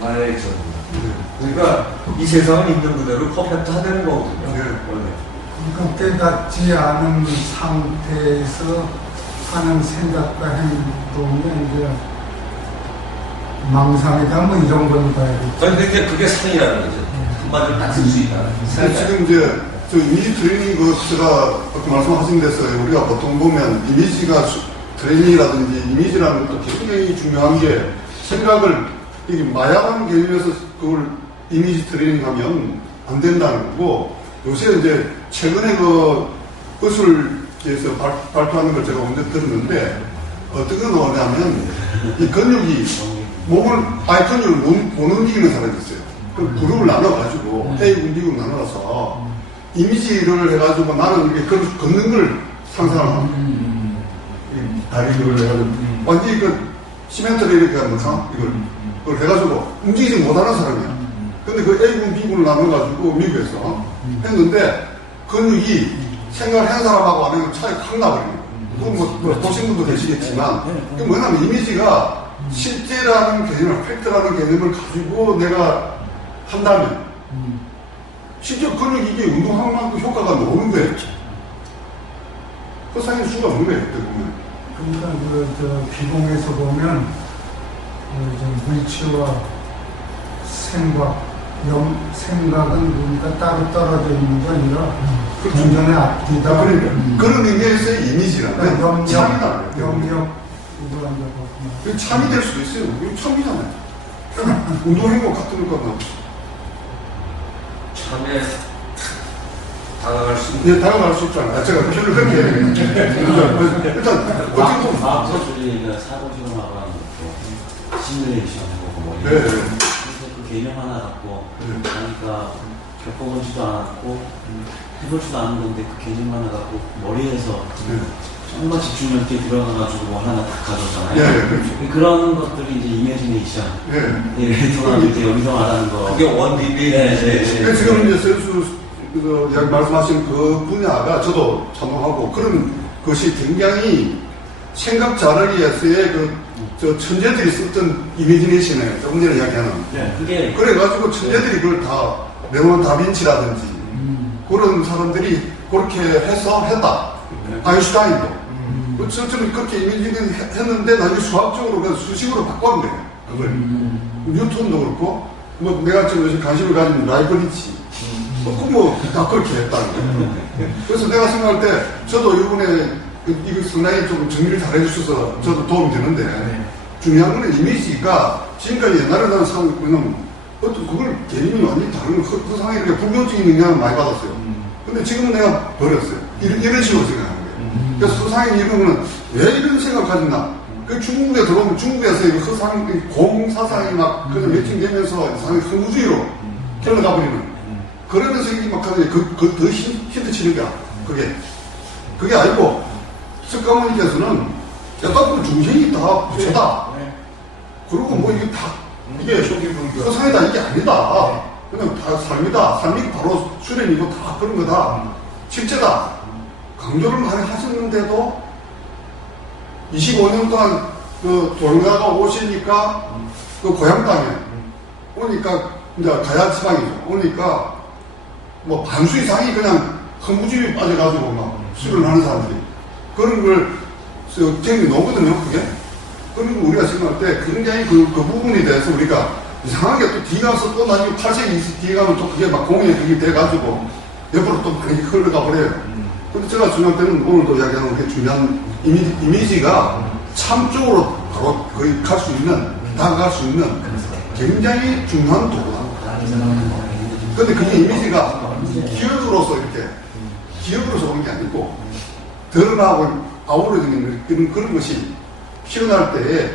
마야의 정의. 그러니까 이 세상은 있는 그대로 퍼펙트 하는 거거든요. 네. 원래. 그러니까 깨닫지 않은 상태에서 하는 생각과 행동이 이제 망상이다 뭐 이런 걸 봐야겠죠. 그러니까 그게 상이라는 거죠. 한마디로 딱 쓸 수 있다. 지금 이제 저 이미지 트레이닝 그 제가 아까 말씀하신 데서 우리가 보통 보면 이미지가 트레이닝이라든지 이미지라는 것도 굉장히 중요한 게 생각을 이게 마약하는 개념에서 그걸 이미지 트레이닝 하면 안 된다는 거고 요새 이제 최근에 그 의술계에서 발표하는 걸 제가 언제 들었는데 어떻게 나오냐면 이 근육이 몸을 아예 근육을 못 움직이는 사람이 있어요. 그 그룹을 나눠가지고 A 움직임을 나눠서 이미지를 해가지고 나는 이렇게 걷는 걸 상상하고 다리를 해가지고 완전히 그 시멘트를 이렇게 하면서 이걸 해가지고 움직이지 못하는 사람이야. 근데 그 A군, B군을 나눠가지고 미국에서 했는데 근육이 생각하는 사람하고 안 하면 차이가 확 나버리는 거예요. 그건 뭐 보신 분도 계시겠지만 이게 뭐냐면 이미지가 실제라는 개념을, 팩트라는 개념을 가지고 내가 한다면 실제 근육이 이게 운동하는 만큼 효과가 나오는 거예요. 그 사이에 수가 없는 거예요. 그러니까 비공에서 보면 물치와 생각은 그러니까 따로 떨어져 있는 게 아니라 동전의 앞뒤다. 그러니까 그런 의미에서의 이미지라는 그러니까 참이다. 영역 이거 앉아봤구나. 참이 될 수도 있어요. 이거 참이잖아요. 운동하는 것 같은 것 같나. 참에 다가갈 수 있는. 네, 다가갈 수 있잖아요. 제가 표를 그렇게 일단 어떻게 보면 마음서술이나 사고지원하고 하는 것도 시뮬레이션 하고 뭐 네. 이런 그 개념 하나 갖고 하니까 겪어보지도 않았고 해보지도 않은 건데 그 개념 하나 갖고 머리에서 정말 집중력 있게 들어가가지고 뭐 하나 딱 가졌잖아요. 네, 그렇죠. 그런 것들이 이제 이미지네이션. 예, 통합 이제 여기서 말하는 거. 그게 원리비. 그러니까 지금 이제 선수 여기 말씀하신 그 분야가 저도 참고하고 그런 것이 굉장히 생각 잘하기 위해서의 저 천재들이 썼던 이미지네이션이에요. 조금 전에 이야기하는. 네, 그게 그래가지고 천재들이 그걸 다 레오나르도 다빈치라든지 그런 사람들이 그렇게 해서 했다. 아인슈타인도. 어쩌면 그렇게 이미지는 했는데 나중에 수학적으로 그냥 수식으로 바꿔온 거예요. 그걸. 뉴턴도 그렇고 뭐 내가 지금 요새 관심을 가진 라이브니치 다 그렇게 했다는 거예요. 그래서 내가 생각할 때 저도 이번에 이거 상당히 좀 정리를 잘 해주셔서 저도 도움이 되는데 중요한 거는 이미지가 지금까지 옛날에 나는 왜냐면 어떤 그걸 개념이 완전히 다른 거 그 상황에 이렇게 불교적인 영향을 많이 받았어요. 근데 지금은 내가 버렸어요. 이런 식으로 생각하는 거예요. 그래서 허상이 이런 거는 왜 이런 생각을 가졌나? 그 중국에 들어오면 중국에서 이 허상, 공사상이 막 그래서 매칭되면서 상당히 흥무주의로 흘러가 버리는 그러면서 이게 막 하는 더 힌트 치는 거야. 그게 아니고 석가모니께서는 약간 중생이 다 부처다. 그리고 뭐 이게 다 이게 허상이다 이게 아니다. 그냥 다 삶이다. 삶이 바로 수련이고 다 그런 거다. 실제다. 강조를 많이 하셨는데도 25년 동안 그 돌아가 오시니까 그 고향 땅에 오니까 이제 가야 지방이죠. 오니까 뭐 반수 이상이 그냥 흥부주의에 빠져가지고 막 수련하는 사람들이 그런 걸 경험이 나오거든요. 그게. 그런 거 우리가 생각할 때 굉장히 그 부분에 대해서 우리가 이상하게 또 뒤에 가서 또 나중에 8세기 뒤에 가면 또 그게 막 공연이 그게 돼가지고 옆으로 또 많이 흘러가 버려요. 근데 제가 중요한 때는 오늘도 이야기하는 게 중요한 이미지가 참 쪽으로 바로 거의 갈 수 있는, 다가갈 수 있는 굉장히 중요한 도구다. 근데 그게 이미지가 기억으로서 이렇게, 기억으로서 오는 게 아니고 드러나고 아우러지는 그런 것이 피어날 때에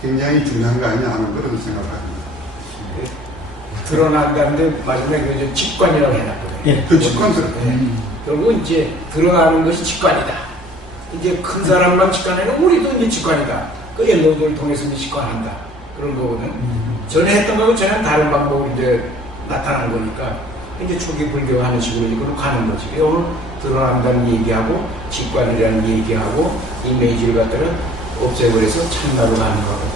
굉장히 중요한 거 아니냐 하는 그런 생각을 합니다. 드러난다는데 마지막에 그 직관이라고 해놨거든요. 예. 그 직관들. 결국 이제 드러나는 것이 직관이다. 이제 큰 사람만 직관하는 우리도 이제 직관이다. 그 엘로드를 통해서 이제 직관한다. 그런 거거든. 전에 했던 거하고 전혀 다른 방법으로 이제 나타나는 거니까 이제 초기 불교하는 식으로 이제 그렇게 가는 거지. 오늘 드러난다는 얘기하고 직관이라는 얘기하고 이미지를 갖다가 없애버려서 참나로 가는 거거든.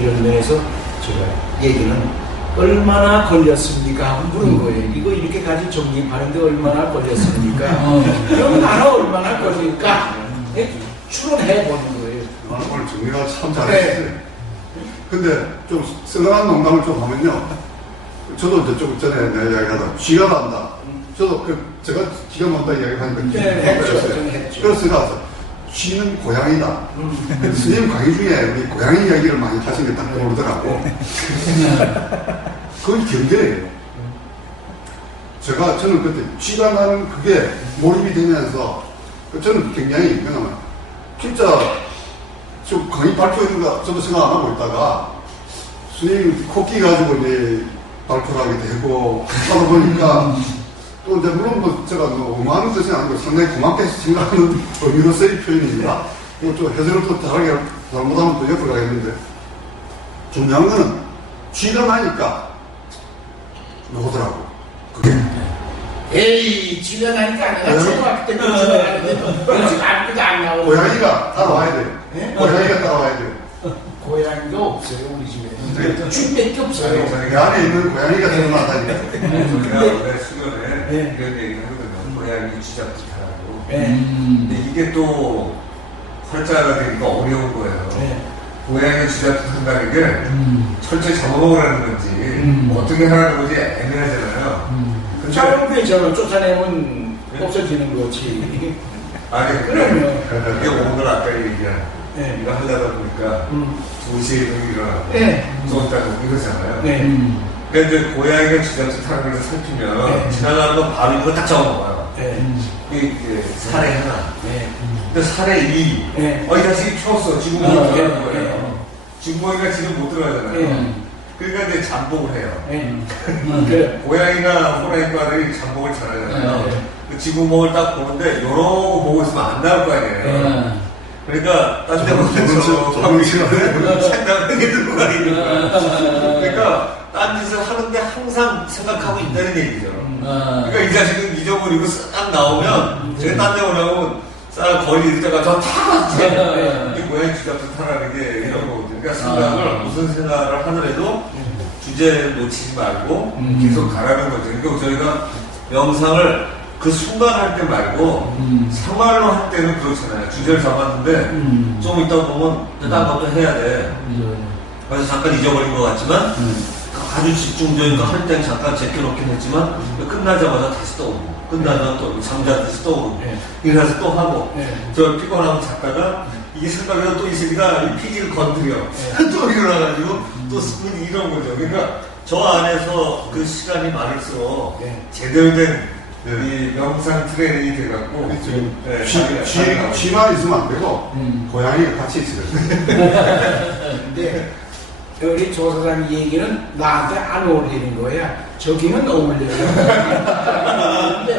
이런 면에서 제가 얘기는 얼마나 걸렸습니까? 하고 물은 거예요. 이거 이렇게까지 정립하는데 얼마나 걸렸습니까? 그럼 나는 얼마나 걸릴까? 추론해보는 거예요. 오늘 정리가 참 잘했어요. 근데 좀 쓰다한 농담을 좀 하면요. 저도 이제 좀 전에 내 이야기하다 쥐가 난다. 저도 제가 쥐가 난다 이야기하니까 했죠. 그래서 제가 쥐는 고양이다. 스님 강의 중에 우리 고양이 이야기를 많이 하신 게 딱 떠오르더라고. 그건 경계예요. 저는 그때 쥐가 나는 그게 몰입이 되면서 저는 굉장히 왜냐면 진짜 좀 강의 발표인가 저도 생각 안 하고 있다가 스님 코끼 가지고 이제 발표를 하게 되고 하다 보니까 또 이제 물론 뭐 제가 뭐 어마어마한 뜻은 아니고 상당히 고맙게 생각하는 의미로서의 표현입니다. 이거 좀 해설을 또 잘하게 잘못하면 또 옆으로 가겠는데 중요한 거는 쥐가 나니까 나오더라고. 그게 에이, 쥐가 나니까 내가 초등학교 때 쥐가 나는데 아무도 안 나오고. 고양이가 따라와야 돼요. 네? 고양이가 따라와야 돼요. 고양이가 없어요, 우리 집에. 쥐밖에 없어요. 그 안에 있는 고양이가 태어났다니까. 우리가 원래 수련회 네. 이런 얘기 하거든요. 고양이 쥐잡듯하라고. 네. 근데 이게 또 활자가 되니까 어려운 거예요. 네. 고양이 쥐잡듯한다는 게 철저히 잡아먹으라는 건지 어떻게 하라는 건지 애매하잖아요. 근데 자연부에서는 쫓아내면 없어지는 거지. 아니 그럼요. 이게 오늘 아까 얘기한 네. 이거 하려다 보니까 2시에 눈이 일어나고 네. 좀 있다고 이러잖아요. 네. 근데 이제 고양이가 쥐잡듯 하는 걸 살피면 네. 지나가는 거 바로 이거 딱 잡아먹어요. 네. 이게 사례 하나. 네. 근데 사례 2. 네. 이 자식이 추웠어. 지금 못 네. 들어가는 거예요. 네. 지구멍이가 지금 못 들어가잖아요. 네. 그러니까 이제 잠복을 해요. 네. 그래. 고양이나 호랑이과들이 잠복을 잘하잖아요. 네. 그 지구멍을 딱 보는데 요러고 보고 있으면 안 나올 거 아니에요. 그러니까 딴 데 보면서 하고 있으면 생각하게 들고 가는 거예요. 그러니까 딴 짓을 하는데 항상 생각하고 있다는 얘기죠. 그러니까 이 자식은 잊어버리고 싹 나오면 제가 딴 데 오려고 싹 거리 있다가 저 타고 이게 고양이 쥐잡듯 하라는 게 이런 거거든요. 그러니까 생각을 무슨 생각을 하더라도 주제를 놓치지 말고 계속 가라는 거죠. 그러니까 저희가 명상을 그 순간 할 때 말고 생활로 할 때는 그렇잖아요. 주제를 잡았는데 좀 이따 보면 딴 것도 해야 돼. 그래서 잠깐 잊어버린 것 같지만 아주 집중적인 거 할 때는 잠깐 제껴놓긴 했지만 끝나자마자 다시 떠오르고 끝나면 또 잠자듯이 떠오르고 일어나서 또 하고 저 피곤하면 작가가 이게 생각해서 또 이 새끼가 이 피지를 건드려 또 일어나가지고 또 이런 거죠. 그러니까 저 안에서 그 시간이 많을수록 제대로 된 이 명상 트레이닝이 돼갖고 지금 자기가 쥐만 있으면 안 되고 고양이가 같이 있어야 돼. 근데 우리 조 사장 얘기는 나한테 안 어울리는 거야. 저기는 어울려요. 근데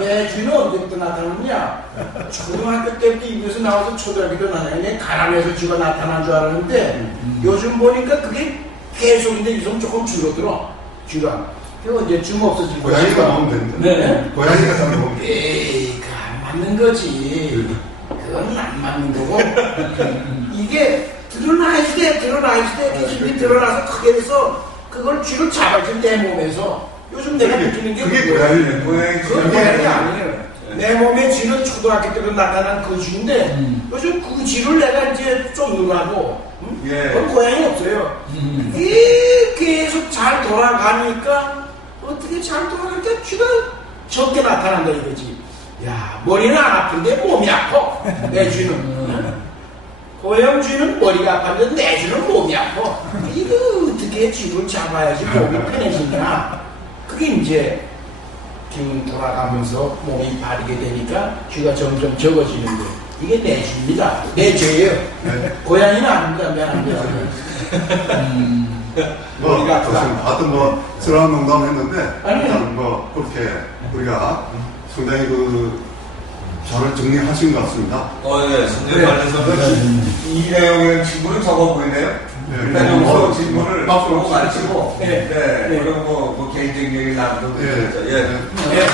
매주는 언제부터 나타났냐? 초등학교 때부터 입에서 나와서 초등학교 때 나타나냐? 가람에서 쥐가 나타난 줄 알았는데 요즘 보니까 그게 계속인데 요즘 조금 줄어들어. 쥐가. 그 언제쯤 없어질 거야. 고양이가 나오면 되는데. 네. 고양이가 잘 나오면 돼. 에이, 그 안 맞는 거지. 그건 안 맞는 거고. 이게 드러나야지 돼. 기준이 드러나서 크게 돼서 그걸 쥐로 잡아야지 내 몸에서. 요즘 내가 느끼는 게 그게 고양이네. 그건 고양이 아니에요. 내 몸에 쥐는 초등학교 때로 나타난 그 쥐인데 요즘 그 쥐를 내가 이제 좀 놀아도 그건 고양이 없어요. 이게 계속 잘 돌아가니까 어떻게 잘 돌아가니까 쥐가 적게 나타난다 이거지. 야, 머리는 안 아픈데 몸이 아파. 내 쥐는. 고양 쥐는 머리가 아팠는데 내 쥐는 몸이 아파. 이거 어떻게 쥐를 잡아야지 몸이 편해지냐. 그게 이제 기운 돌아가면서 몸이 바르게 되니까 쥐가 점점 적어지는 거예요. 이게 내 쥐입니다. 내 죄예요. 고양이는 아닙니다. 미안합니다. 머리가 아프다. 하여튼 뭐, 쓰라한 농담을 했는데, 아니요. 일단 뭐, 그렇게 우리가 상당히 잘 정리하신 것 같습니다. 예, 선생님 말씀에서는 이 내용의 질문을 적어 보이네요. 일단 여기서 질문을 조금 마치고, 그리고 뭐 개인적인 얘기를 나누도록 예. 되겠죠. 예.